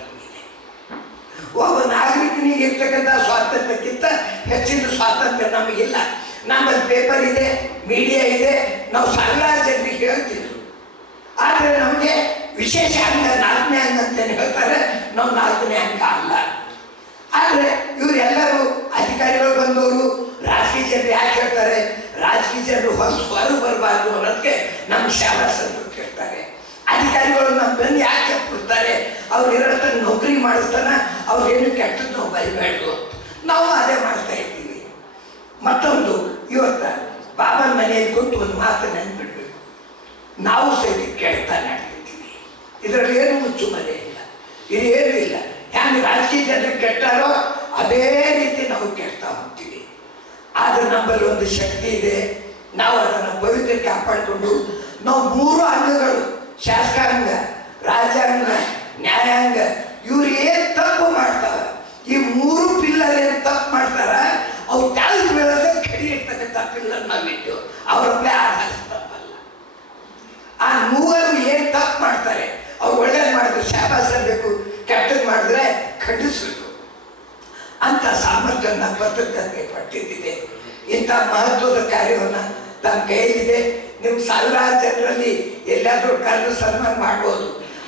ಒಬ್ಬ ನಾಗರಿಕನಿಗೆ ಇರ್ತಕ್ಕಂಥ ಸ್ವಾತಂತ್ರ್ಯಕ್ಕಿಂತ ಹೆಚ್ಚಿನ ಸ್ವಾತಂತ್ರ್ಯ ನಮಗಿಲ್ಲ. ನಮ್ಮಲ್ಲಿ ಪೇಪರ್ ಇದೆ, ಮೀಡಿಯಾ ಇದೆ, ನಾವು ಸಾವಿರಾರು ಜನರಿಗೆ ಹೇಳ್ತೀವಿ. ಆದರೆ ನಮಗೆ ವಿಶೇಷ ಅಂಗ 4ನೇ ಅಂಗ ಅಂತೇನು ಹೇಳ್ತಾರೆ, ನಾವು 4ನೇ ಅಂಗ ಅಲ್ಲ. ಆದರೆ ಇವರೆಲ್ಲರೂ ಅಧಿಕಾರಿಗಳು ಬಂದವರು ರಾಜಕೀಯ ಜನರು ಯಾಕೆ ಹೇಳ್ತಾರೆ, ರಾಜಕೀಯ ಜನರು ಹೊರಗೆ ಬರಬಾರ್ದು ಅನ್ನೋದಕ್ಕೆ ನಮ್ಮ ಶಾಲಾಸರು ಕೇಳ್ತಾರೆ. ಅಧಿಕಾರಿಗಳು ನಮ್ಮ ಬೆನ್ನು ಯಾಕೆ ಕೊಡ್ತಾರೆ, ಅವ್ರು ಇರೋತ್ತ ನೌಕರಿ ಮಾಡಿಸ್ತಾನ, ಅವ್ರೇನು ಕೆಟ್ಟದ್ದು ನಾವು ಬರಿಬೇಡ್ದು. ನಾವು ಅದೇ ಮಾಡ್ತಾ ಇದ್ದೀವಿ. ಮತ್ತೊಂದು, ಇವತ್ತು ಬಾಬನ ಮನೆಯಲ್ಲಿ ಕೊಟ್ಟು ಒಂದು ಮಾತು ನೆನ್ಬಿಡ್ಬೇಕು, ನಾವು ಸಹಿತ ಕೇಳ್ತಾ ನಡ್ತಿದ್ದೀವಿ. ಇದರಲ್ಲಿ ಏನು ಮುಚ್ಚುಮರೆ ಇಲ್ಲ, ಇದೇನು ಇಲ್ಲ. ಹೆಂಗೆ ರಾಜಕೀಯ ಜನರಿಗೆ ಕೆಟ್ಟಾರೋ ಅದೇ ರೀತಿ ನಾವು ಕೇಳ್ತಾ ಹೋಗ್ತೀವಿ. ಆದರೆ ನಮ್ಮಲ್ಲಿ ಒಂದು ಶಕ್ತಿ ಇದೆ, ನಾವು ಅದನ್ನು ಪವಿತ್ರ ಕಾಪಾಡಿಕೊಂಡು ನಾವು 3 ಅಂಗಗಳು, ಶಾಸಕಾಂಗ, ರಾಜ್ಯಾಂಗ, ನ್ಯಾಯಾಂಗ, ಇವ್ರು ಏನು ತಪ್ಪು ಮಾಡ್ತಾರೆ, ಈ 3 ಪಿಲ್ಲರ್ ಏನು ತಪ್ಪು ಮಾಡ್ತಾರ, ಅವ್ರು ಕೆಳಗೆ ಬೀಳೋದೇ ಕಡಿ ಇರ್ತಕ್ಕಂಥ ಪಿಲ್ಲರ್ ನಾವಿಟ್ಟು ಅವರೊಬ್ಬರೇ ಆಧಾರ ತಪ್ಪಲ್ಲ. ಆ 3 ಏನು ತಪ್ಪು ಮಾಡ್ತಾರೆ, ಅವ್ರು ಒಳ್ಳೇದು ಮಾಡಿದ್ರೆ ಶಾಬಾಸ್ ಬೇಕು, ಕೆಟ್ಟದ್ದು ಮಾಡಿದ್ರೆ ಖಂಡಿಸ್ಬೇಕು ಅಂತ ಸಾಮರ್ಥ್ಯ ನಮ್ಮ ಪತ್ರಕರ್ತೆ ಪಟ್ಟಿದ್ದಿದೆ. ಇಂಥ ಮಹತ್ವದ ಕಾರ್ಯವನ್ನು ತಮ್ಮ ಕೈಯಲ್ಲಿದೆ. ನಿಮ್ಮ ಸಾವಿರಾರು ಜನರಲ್ಲಿ ಎಲ್ಲಾದರೂ ಕರೆದು ಸನ್ಮಾನ ಮಾಡ್ಬೋದು.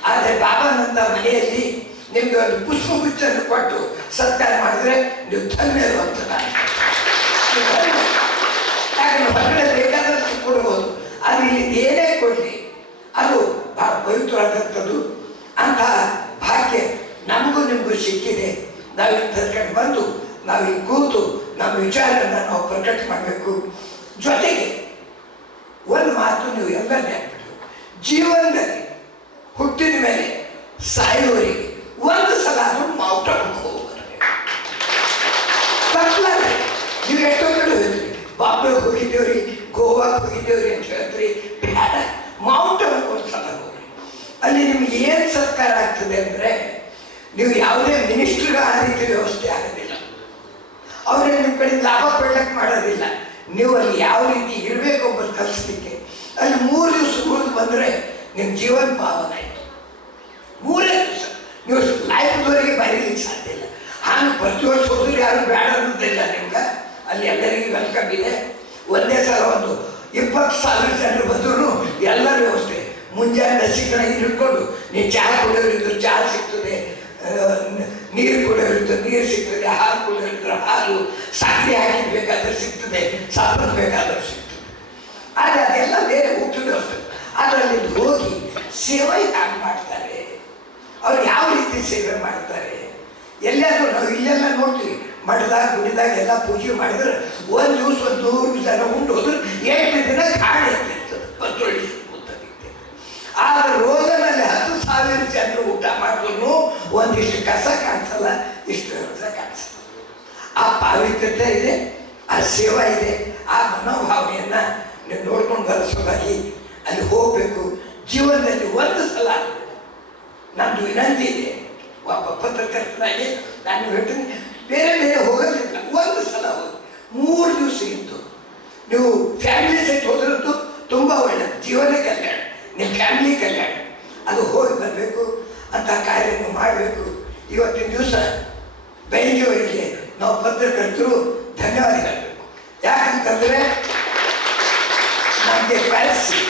ಆದರೆ ಬಾಬಾನಂದ ಮನೆಯಲ್ಲಿ ನಿಮಗೆ ಒಂದು ಪುಷ್ಪಗುಚ್ಛನ್ನು ಕೊಟ್ಟು ಸತ್ಕಾರ ಮಾಡಿದ್ರೆ ನೀವು ಧನ್ಯರು ಅಂತ ಯಾಕಂದ್ರೆ ಹೊರಗಡೆ ಬೇಕಾದಷ್ಟು ಕೊಡ್ಬೋದು, ಅದು ಇಲ್ಲಿ ಏನೇ ಕೊಡಲಿ ಅದು ಭಾಳ ಪವಿತ್ರವಾದಂಥದ್ದು. ಅಂತಹ ಭಾಗ್ಯ ನಮಗೂ ನಿಮಗೂ ಸಿಕ್ಕಿದೆ. ನಾವಿಲ್ಲಿ ಕರ್ಕೊಂಡು ಬಂದು ನಾವಿಲ್ಲಿ ಕೂತು ನಮ್ಮ ವಿಚಾರವನ್ನು ನಾವು ಪ್ರಕಟ ಮಾಡಬೇಕು. ಜೊತೆಗೆ ಒಂದು ಮಾತು ನೀವು ಎಲ್ಲ ನೆನಪಿಟ್ಟು, ಜೀವನದಲ್ಲಿ ಹುಟ್ಟಿದ ಮೇಲೆ ಸಾಯುವವರಿಗೆ ಒಂದು ಸಲ ಅದು ಮೌಟಕ್ಕೆ ಹೋಗ್ಬರ್ರಿ. ತಪ್ಪಲಾರೆ. ನೀವು ಎಷ್ಟೋ ಕಡೆ ಹೋದ್ರಿ, ಬಾಂಬೆಗೆ ಹೋಗಿದ್ದೇವ್ರಿ, ಗೋವಾಗೆ ಹೋಗಿದ್ದೇವ್ರಿ ಅಂತ ಹೇಳಿದ್ರಿ, ಬೇಡ, ಮೌಂಟನ್ಗೆ ಒಂದು ಸಲ ಹೋಗ್ರಿ. ಅಲ್ಲಿ ನಿಮ್ಗೆ ಏನು ಸರ್ಕಾರ ಆಗ್ತದೆ ಅಂದರೆ, ನೀವು ಯಾವುದೇ ಮಿನಿಸ್ಟ್ರಿಗೆ ಆ ರೀತಿ ವ್ಯವಸ್ಥೆ ಆಗೋದಿಲ್ಲ, ಅವ್ರಿಗೆ ನಿಮ್ಮ ಕಡೆ ಲಾಭ ಪಡ್ಲಿಕ್ಕೆ ಮಾಡೋದಿಲ್ಲ. ನೀವು ಅಲ್ಲಿ ಯಾವ ರೀತಿ ಇರಬೇಕು ಒಬ್ಬರು ಕಲಿಸ್ಲಿಕ್ಕೆ. ಅಲ್ಲಿ 3 ದಿವಸ ಉಳಿದು ಬಂದರೆ ನಿಮ್ಮ ಜೀವನ ಪಾವನ ಆಯಿತು. 3 ದಿವಸ ನೀವು ಲೈಫ್ದವರೆಗೆ ಬರೀಲಿಕ್ಕೆ ಸಾಧ್ಯ ಇಲ್ಲ. ಹಾಗೆ ಪ್ರತಿ ವರ್ಷ ಹೋದ್ರೆ ಯಾರು ಬೇಡ ಅನ್ನೋದಿಲ್ಲ ನಿಮ್ಗೆ. ಅಲ್ಲಿ ಎಲ್ಲರಿಗೂ ವೆಲ್ಕಮ್ ಇದೆ. ಒಂದೇ ಸಲ ಒಂದು 20,000 ಜನರು ಬಂದರೂ ಎಲ್ಲ ವ್ಯವಸ್ಥೆ. ಮುಂಜಾನೆ ನಸಿಕನ ಹಿಡ್ಕೊಂಡು ನೀವು ಚಹಾ ಕುಡಿಯೋರಿದ್ರು ಚಹಾ ಸಿಗ್ತದೆ, ನೀರು ಕುಡಿಯೋರಿದ್ರು ನೀರು ಸಿಗ್ತದೆ, ಹಾಲು ಕುಡಿಯೋರಿದ್ರು ಹಾಲು, ಸಕ್ಕರೆ ಹಾಕಿಬೇಕಾದ್ರೆ ಸಿಗ್ತದೆ, ಸಾಂಬಾರು ಬೇಕಾದ್ರೆ ಸಿಗ್ತದೆ. ಆದರೆ ಅದೆಲ್ಲ ಬೇರೆ ಊಟದ ವ್ಯವಸ್ಥೆ. ಅದರಲ್ಲಿ ಹೋಗಿ ಸೇವೆ ಹ್ಯಾಂಗೆ ಮಾಡ್ತಾರೆ, ಅವ್ರು ಯಾವ ರೀತಿ ಸೇವೆ ಮಾಡ್ತಾರೆ. ಎಲ್ಲಾದರೂ ನಾವು ಇಲ್ಲೆಲ್ಲ ನೋಡ್ತೀವಿ, ಮಠದಾಗ ಗುಡಿದಾಗ ಎಲ್ಲ ಪೂಜೆ ಮಾಡಿದ್ರೆ ಒಂದು ದಿವಸ 100 ಜನ ಉಂಟು ಹೋದ್ರೆ 8 ದಿನ ಗಾಳಿ ಇರ್ತಿರ್ತದೆ, ಪತ್ರೊಳ್ಳಿ ಕೂತಿರ್ತದೆ. ಆದರೆ ರೋಜನಲ್ಲಿ 10,000 ಜನರು ಊಟ ಮಾಡಿದ್ರು ಒಂದಿಷ್ಟು ಕಸ ಕಾಣಿಸಲ್ಲ, ಇಷ್ಟು ವ್ಯವಸ್ಥೆ ಕಾಣಿಸಲ್ಲ. ಆ ಪಾವಿತ್ರತೆ ಇದೆ, ಆ ಸೇವಾ ಇದೆ, ಆ ಮನೋಭಾವನೆಯನ್ನು ನೀವು ನೋಡ್ಕೊಂಡು ಬರೆಸೋದಾಗಿ ಅಲ್ಲಿ ಹೋಗಬೇಕು. ಜೀವನದಲ್ಲಿ ಒಂದು ಸಲ ನಂದು ವಿನಂತಿ ಇದೆ, ಒಬ್ಬ ಪತ್ರಕರ್ತನಾಗಿ ನಾನು ಹೇಳ್ತೀನಿ, ಬೇರೆ ಬೇರೆ ಹೋಗೋದಿಲ್ಲ, ಒಂದು ಸಲ ಹೋಗಿ 3 ದಿವಸ ಇದ್ದು ನೀವು ಫ್ಯಾಮಿಲಿ ಸಹಿತ ಹೋದ್ರದ್ದು ತುಂಬ ಒಳ್ಳೆಯದು. ಜೀವನ ಕಲ್ಯಾಣ, ನಿಮ್ಮ ಫ್ಯಾಮಿಲಿ ಕಲ್ಯಾಣ, ಅದು ಹೋಗಿ ಬರಬೇಕು ಅಂತ ಕಾರ್ಯವನ್ನು ಮಾಡಬೇಕು. ಇವತ್ತಿನ ದಿವಸ ಬೆಂಕಿಯವರಿಗೆ ನಾವು ಪತ್ರಕರ್ತರು ಧನ್ಯವಾದ ಹೇಳಬೇಕು. ಯಾಕಂತಂದರೆ ನಮಗೆ ಕಳಿಸಿ,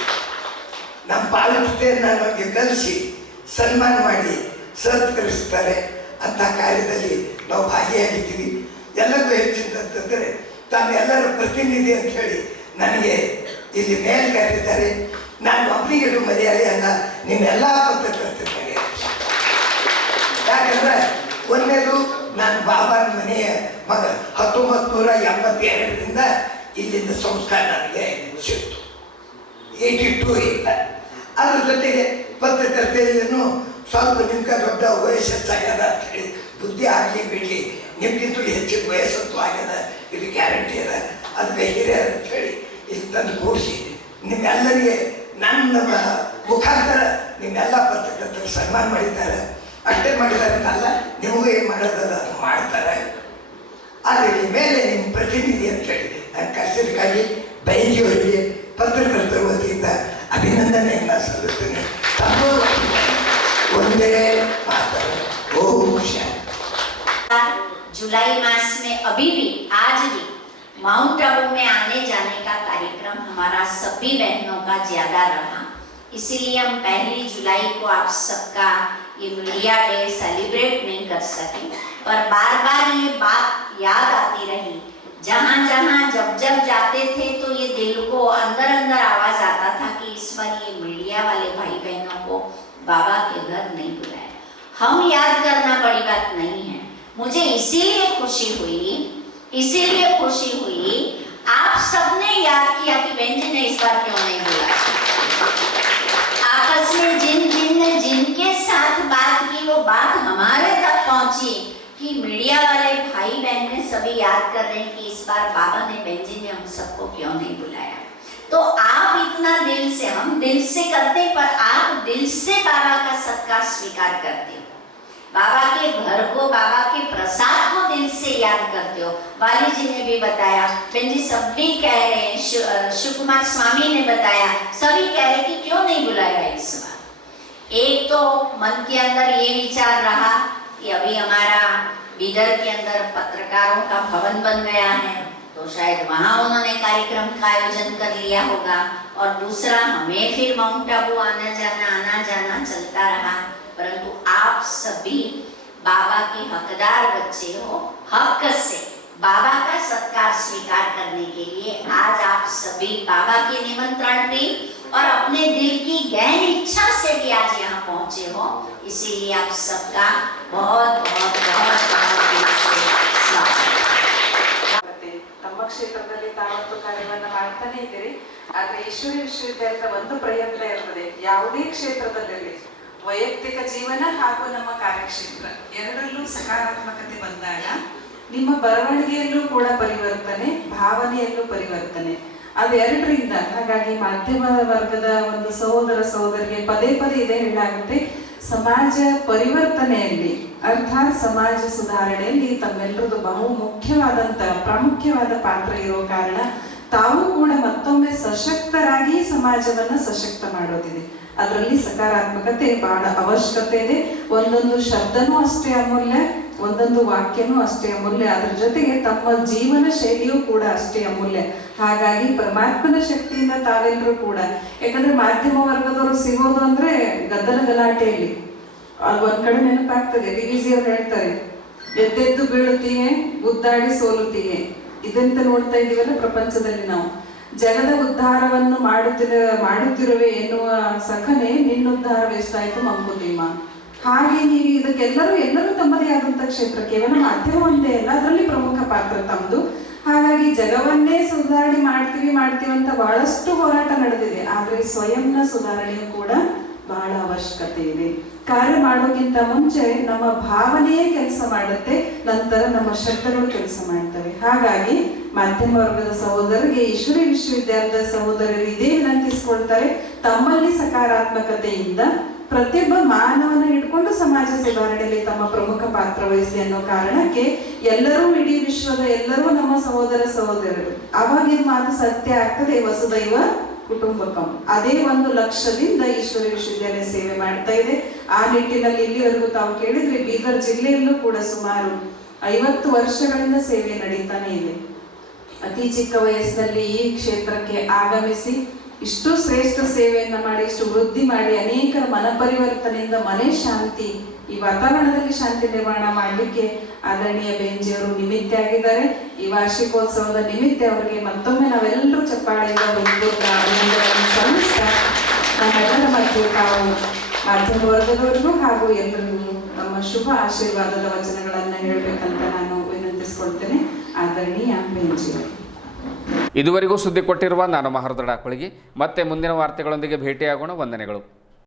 ನಮ್ಮ ಪಾಲಕತೆಯನ್ನು ನಮಗೆ ಕಲಿಸಿ ಸನ್ಮಾನ ಮಾಡಿ ಸತ್ಕರಿಸ್ತಾರೆ. ಅಂಥ ಕಾರ್ಯದಲ್ಲಿ ನಾವು ಭಾಗಿಯಾಗಿದ್ದೀವಿ. ಎಲ್ಲರಿಗೂ ಹೆಚ್ಚಿನಂತಂದರೆ ತಾವೆಲ್ಲರ ಪ್ರತಿನಿಧಿ ಅಂತ ಹೇಳಿ ನನಗೆ ಇಲ್ಲಿ ಮೇಲ್ ಕರೆದಿದ್ದಾರೆ. ನಾನು ಒಬ್ಬನಿಗೆ ಮರ್ಯಾದೆ ಅಲ್ಲ, ನಿಮ್ಮೆಲ್ಲ ಪತ್ರಕರ್ತರಿಗೆ. ಯಾಕಂದರೆ ಒಂದೇದು ನಾನು ಬಾಬಾನ ಮನೆಯ ಮಗ 1982ರಿಂದ ಇಲ್ಲಿಂದ ಸಂಸ್ಕಾರ ನನಗೆ ಸಿಕ್ತು, 82 ಇಲ್ಲ. ಅದ್ರ ಜೊತೆಗೆ ಪತ್ರಕರ್ತೆಯನ್ನು ಸ್ವಲ್ಪ ನಿಮ್ಗೆ ದೊಡ್ಡ ವಯಸ್ಸಾಗ್ಯದ ಅಂತ ಹೇಳಿ ಬುದ್ಧಿ ಆಗಲಿ ಬಿಡಲಿ, ನಿಮ್ಗಿಂತೂ ಹೆಚ್ಚಿನ ವಯಸ್ಸಂತೂ ಆಗ್ಯದ, ಇದು ಗ್ಯಾರಂಟಿ ಅದ, ಅದಕ್ಕೆ ಹಿರಿಯರು ಅಂತ ಹೇಳಿ ಇಲ್ಲಿ ತಂದು ಕೂಡಿಸಿ ನಿಮ್ಮೆಲ್ಲರಿಗೆ ನನ್ನ ಮುಖಾಂತರ ನಿಮ್ಮೆಲ್ಲ ಪತ್ರಕರ್ತರು ಸನ್ಮಾನ ಮಾಡಿದ್ದಾರೆ. ಅಷ್ಟೇ ಮಾಡಿದ್ದಾರೆ ಅಂತಲ್ಲ, ನಿಮಗೂ ಏನು ಮಾಡೋದಲ್ಲ ಅದು ಮಾಡ್ತಾರೆ. ಆದರೆ ಇಲ್ಲಿ ಮೇಲೆ ನಿಮ್ಮ ಪ್ರತಿನಿಧಿ ಅಂತ ಹೇಳಿ ನಾನು ಕರೆಸಿದಕ್ಕಾಗಿ ಬೈಜಿಯವರಿಗೆ ಪತ್ರಕರ್ತರ ವತಿಯಿಂದ ಅಭಿನಂದನೆಯನ್ನು ಸಲ್ಲಿಸ್ತೇನೆ. ಒಂದೇ ಮಾತು, ಓಂ ಶಾಂತಿ. माउंट आबू में आने जाने का कार्यक्रम हमारा सभी बहनों का ज्यादा रहा, इसीलिए हम 1 जुलाई को आप सबका ये मीडिया डे सेलिब्रेट नहीं कर सके, पर बार बार ये बात याद आती रही। जहाँ जहाँ जब जब जाते थे तो ये दिल को अंदर अंदर आवाज आता था कि इस बार ये मीडिया वाले भाई बहनों को बाबा के घर नहीं बुलाया। हम याद करना बड़ी बात नहीं है, मुझे इसीलिए खुशी हुई आप सबने याद किया कि बहन जी ने इस बार क्यों नहीं बुलाया। आपस में जिनके साथ बात की वो बात हमारे तक पहुंची कि मीडिया वाले भाई बहन ने सभी याद कर रहे हैं कि इस बार बाबा ने, बहन जी ने हम सबको क्यों नहीं बुलाया। तो आप इतना दिल से, हम दिल से करते पर आप दिल से बाबा का सत्कार स्वीकार करते हो, बाबा के घर को, बाबा के प्रसाद को दिल से याद करते हो। वाली जी ने भी बताया, बहन जी सभी कह रहे हैं, शिव कुमार स्वामी ने बताया, सभी कह रहे कि क्यों नहीं बुलाया इस बार। एक तो मन के अंदर ये विचार रहा कि अभी हमारा बीदर के अंदर पत्रकारों का भवन बन गया है, तो शायद वहाँ उन्होंने कार्यक्रम का आयोजन कर लिया होगा, और दूसरा हमें फिर माउंट आबू आना जाना चलता रहा। परंतु आप सभी बाबा के हकदार बच्चे हो, हक से बाबा का सत्कार स्वीकार करने के लिए आज आप सभी बाबा के निमंत्रण पे और अपने दिल की गहन इच्छा से भी आज यहाँ पहुँचे हो, इसीलिए आप सबका बहुत बहुत बहुत दिल से स्वागत। ತಮ್ಮ ಕ್ಷೇತ್ರದಲ್ಲಿ ತಾವತ್ತು ಕಾರ್ಯವನ್ನು ಮಾಡ್ತಾನೆ ಇದ್ದೀರಿ, ಆದ್ರೆ ಈಶ್ವರಿ ವಿಶ್ವವಿದ್ಯಾಲಯದ ಒಂದು ಪ್ರಯತ್ನ ಇರ್ತದೆ, ಯಾವುದೇ ಕ್ಷೇತ್ರದಲ್ಲಿ ವೈಯಕ್ತಿಕ ಜೀವನ ಹಾಗೂ ನಮ್ಮ ಕಾರ್ಯಕ್ಷೇತ್ರ ಎರಡರಲ್ಲೂ ಸಕಾರಾತ್ಮಕತೆ ಬಂದಾಗ ನಿಮ್ಮ ಬರವಣಿಗೆಯಲ್ಲೂ ಕೂಡ ಪರಿವರ್ತನೆ, ಭಾವನೆಯಲ್ಲೂ ಪರಿವರ್ತನೆ, ಅದೆರಡರಿಂದ ಹಾಗಾಗಿ ಮಾಧ್ಯಮ ವರ್ಗದ ಒಂದು ಸಹೋದರ ಸಹೋದರಿಗೆ ಪದೇ ಪದೇ ಇದೇ ಹೇಳಲಾಗುತ್ತೆ, ಸಮಾಜ ಪರಿವರ್ತನೆಯಲ್ಲಿ ಅರ್ಥಾತ್ ಸಮಾಜ ಸುಧಾರಣೆಯಲ್ಲಿ ತಮ್ಮೆಲ್ಲರದು ಬಹು ಪ್ರಾಮುಖ್ಯವಾದ ಪಾತ್ರ ಇರೋ ಕಾರಣ ತಾವು ಕೂಡ ಮತ್ತೊಮ್ಮೆ ಸಶಕ್ತರಾಗಿ ಸಮಾಜವನ್ನ ಸಶಕ್ತ ಮಾಡೋದಿದೆ. ಅದರಲ್ಲಿ ಸಕಾರಾತ್ಮಕತೆ ಬಹಳ ಅವಶ್ಯಕತೆ ಇದೆ. ಒಂದೊಂದು ಶಬ್ದನೂ ಅಷ್ಟೇ ಅಮೂಲ್ಯ, ಒಂದೊಂದು ವಾಕ್ಯನೂ ಅಷ್ಟೇ ಅಮೂಲ್ಯ, ಅದ್ರ ಜೊತೆಗೆ ತಮ್ಮ ಜೀವನ ಶೈಲಿಯೂ ಕೂಡ ಅಷ್ಟೇ ಅಮೂಲ್ಯ. ಹಾಗಾಗಿ ಪರಮಾತ್ಮನ ಶಕ್ತಿಯಿಂದ ತಾವೆಲ್ಲರೂ ಕೂಡ, ಯಾಕಂದ್ರೆ ಮಾಧ್ಯಮ ವರ್ಗದವರು ಸಿಗೋದು ಅಂದ್ರೆ ಗಲಾಟೆಯಲ್ಲಿ ಒಂದ್ ಕಡೆ ನೆನಪಾಗ್ತದೆ, ಡಿವಿಜಿಯವ್ರು ಹೇಳ್ತಾರೆ, ಎದ್ದೆದ್ದು ಬೀಳುತ್ತೀಯೇ, ಗುದ್ದಾಡಿ ಸೋಲುತ್ತೀಯೇ. ಇದಂತ ನೋಡ್ತಾ ಇದೀವಲ್ಲ ಪ್ರಪಂಚದಲ್ಲಿ ನಾವು. ಜಗದ ಉದ್ಧಾರವನ್ನು ಮಾಡುತ್ತಿರುವೆ ಎನ್ನುವ ಸಖನೆ ನಿನ್ನುದ್ಧಾರವೆಷ್ಟಾಯ್ತು ಮಂಕುತಿಮ್ಮ. ಹಾಗೆ ನೀವು ಎಲ್ಲರೂ ತಮ್ಮದೇ ಆದಂತ ಕ್ಷೇತ್ರ, ಕೇವಲ ಮಾಧ್ಯಮ ಒಂದೇ ಅಲ್ಲ, ಅದರಲ್ಲಿ ಪ್ರಮುಖ ಪಾತ್ರ ತಮ್ಮದು. ಹಾಗಾಗಿ ಜಗವನ್ನೇ ಸುಧಾರಣೆ ಮಾಡ್ತೀವಿ ಅಂತ ಬಹಳಷ್ಟು ಹೋರಾಟ ನಡೆದಿದೆ, ಆದ್ರೆ ಸ್ವಯಂನ ಸುಧಾರಣೆಯೂ ಕೂಡ ಬಹಳ ಅವಶ್ಯಕತೆ ಇದೆ. ಕಾರ್ಯ ಮಾಡೋಕ್ಕಿಂತ ಮುಂಚೆ ನಮ್ಮ ಭಾವನೆಯೇ ಕೆಲಸ ಮಾಡುತ್ತೆ, ನಂತರ ನಮ್ಮ ಶಬ್ದಗಳು ಕೆಲಸ ಮಾಡ್ತವೆ. ಹಾಗಾಗಿ ಮಾಧ್ಯಮ ವರ್ಗದ ಸಹೋದರರಿಗೆ, ಈಶ್ವರಿ ವಿಶ್ವವಿದ್ಯಾಲಯದ ಸಹೋದರರು ಇದೇ ವಿನಂತಿಸಿಕೊಳ್ತಾರೆ, ತಮ್ಮಲ್ಲಿ ಸಕಾರಾತ್ಮಕತೆಯಿಂದ ಪ್ರತಿಯೊಬ್ಬ ಮಾನವನ ಹಿಡ್ಕೊಂಡು ಸಮಾಜ ಸುಧಾರಣೆಯಲ್ಲಿ ತಮ್ಮ ಪ್ರಮುಖ ಪಾತ್ರ ವಹಿಸಿ ಅನ್ನೋ ಕಾರಣಕ್ಕೆ ಎಲ್ಲರೂ, ಇಡೀ ವಿಶ್ವದ ಎಲ್ಲರೂ ನಮ್ಮ ಸಹೋದರರು. ಅವಾಗ ಇದು ಮಾತು ಸತ್ಯ ಆಗ್ತದೆ, ವಸುದೈವ ಕುಟುಂಬಕಂ. ಅದೇ ಒಂದು ಲಕ್ಷ್ಯದಿಂದ ಈಶ್ವರಿ ವಿಶ್ವವಿದ್ಯಾಲಯ ಸೇವೆ ಮಾಡ್ತಾ ಇದೆ. ಆ ನಿಟ್ಟಿನಲ್ಲಿ ಇಲ್ಲಿವರೆಗೂ ತಾವು ಕೇಳಿದ್ರೆ ಬೀದರ್ ಜಿಲ್ಲೆಯಲ್ಲೂ ಕೂಡ ಸುಮಾರು 50 ವರ್ಷಗಳಿಂದ ಸೇವೆ ನಡೀತಾನೆ ಇದೆ. ಅತಿ ಚಿಕ್ಕ ವಯಸ್ಸಿನಲ್ಲಿ ಈ ಕ್ಷೇತ್ರಕ್ಕೆ ಆಗಮಿಸಿ ಇಷ್ಟು ಶ್ರೇಷ್ಠ ಸೇವೆಯನ್ನ ಮಾಡಿ, ಇಷ್ಟು ವೃದ್ಧಿ ಮಾಡಿ, ಅನೇಕರ ಮನ ಪರಿವರ್ತನೆಯಿಂದ ಮನೆ ಶಾಂತಿ, ಈ ವಾತಾವರಣದಲ್ಲಿ ಶಾಂತಿ ನಿರ್ಮಾಣ ಮಾಡಲಿಕ್ಕೆ ಆದರಣೀಯ ಬೇಂಜಿಯವರು ನಿಮಿತ್ತ ಆಗಿದ್ದಾರೆ. ಈ ವಾರ್ಷಿಕೋತ್ಸವದ ನಿಮಿತ್ತ ಅವರಿಗೆ ಮತ್ತೊಮ್ಮೆ ನಾವೆಲ್ಲರೂ ಚಪ್ಪಾಳೆಯಿಂದ ಅಭಿನಂದನೆಗಳನ್ನು ಸಲ್ಲಿಸ್ತಾ ನಮ್ಮೆಲ್ಲರ ಮಧ್ಯೆ ತಾವು ಮಾಧ್ಯಮ ವರ್ಗದವರಿಗೂ ಹಾಗೂ ಎಲ್ಲರಿಗೂ ತಮ್ಮ ಶುಭ ಆಶೀರ್ವಾದದ ವಚನಗಳನ್ನು ಹೇಳಬೇಕಂತ ನಾನು ವಿನಂತಿಸಿಕೊಳ್ತೇನೆ. ಆದರಣೀಯ ಬೇಂಜಿಯವರು. ಇದುವರೆಗೂ ಸುದ್ದಿ ಕೊಟ್ಟಿರುವ ನಾನು ಮಹರ್ದಡ ಕೊಳಗಿ. ಮತ್ತೆ ಮುಂದಿನ ವಾರ್ತೆಗಳೊಂದಿಗೆ ಭೇಟಿಯಾಗೋಣ. ವಂದನೆಗಳು.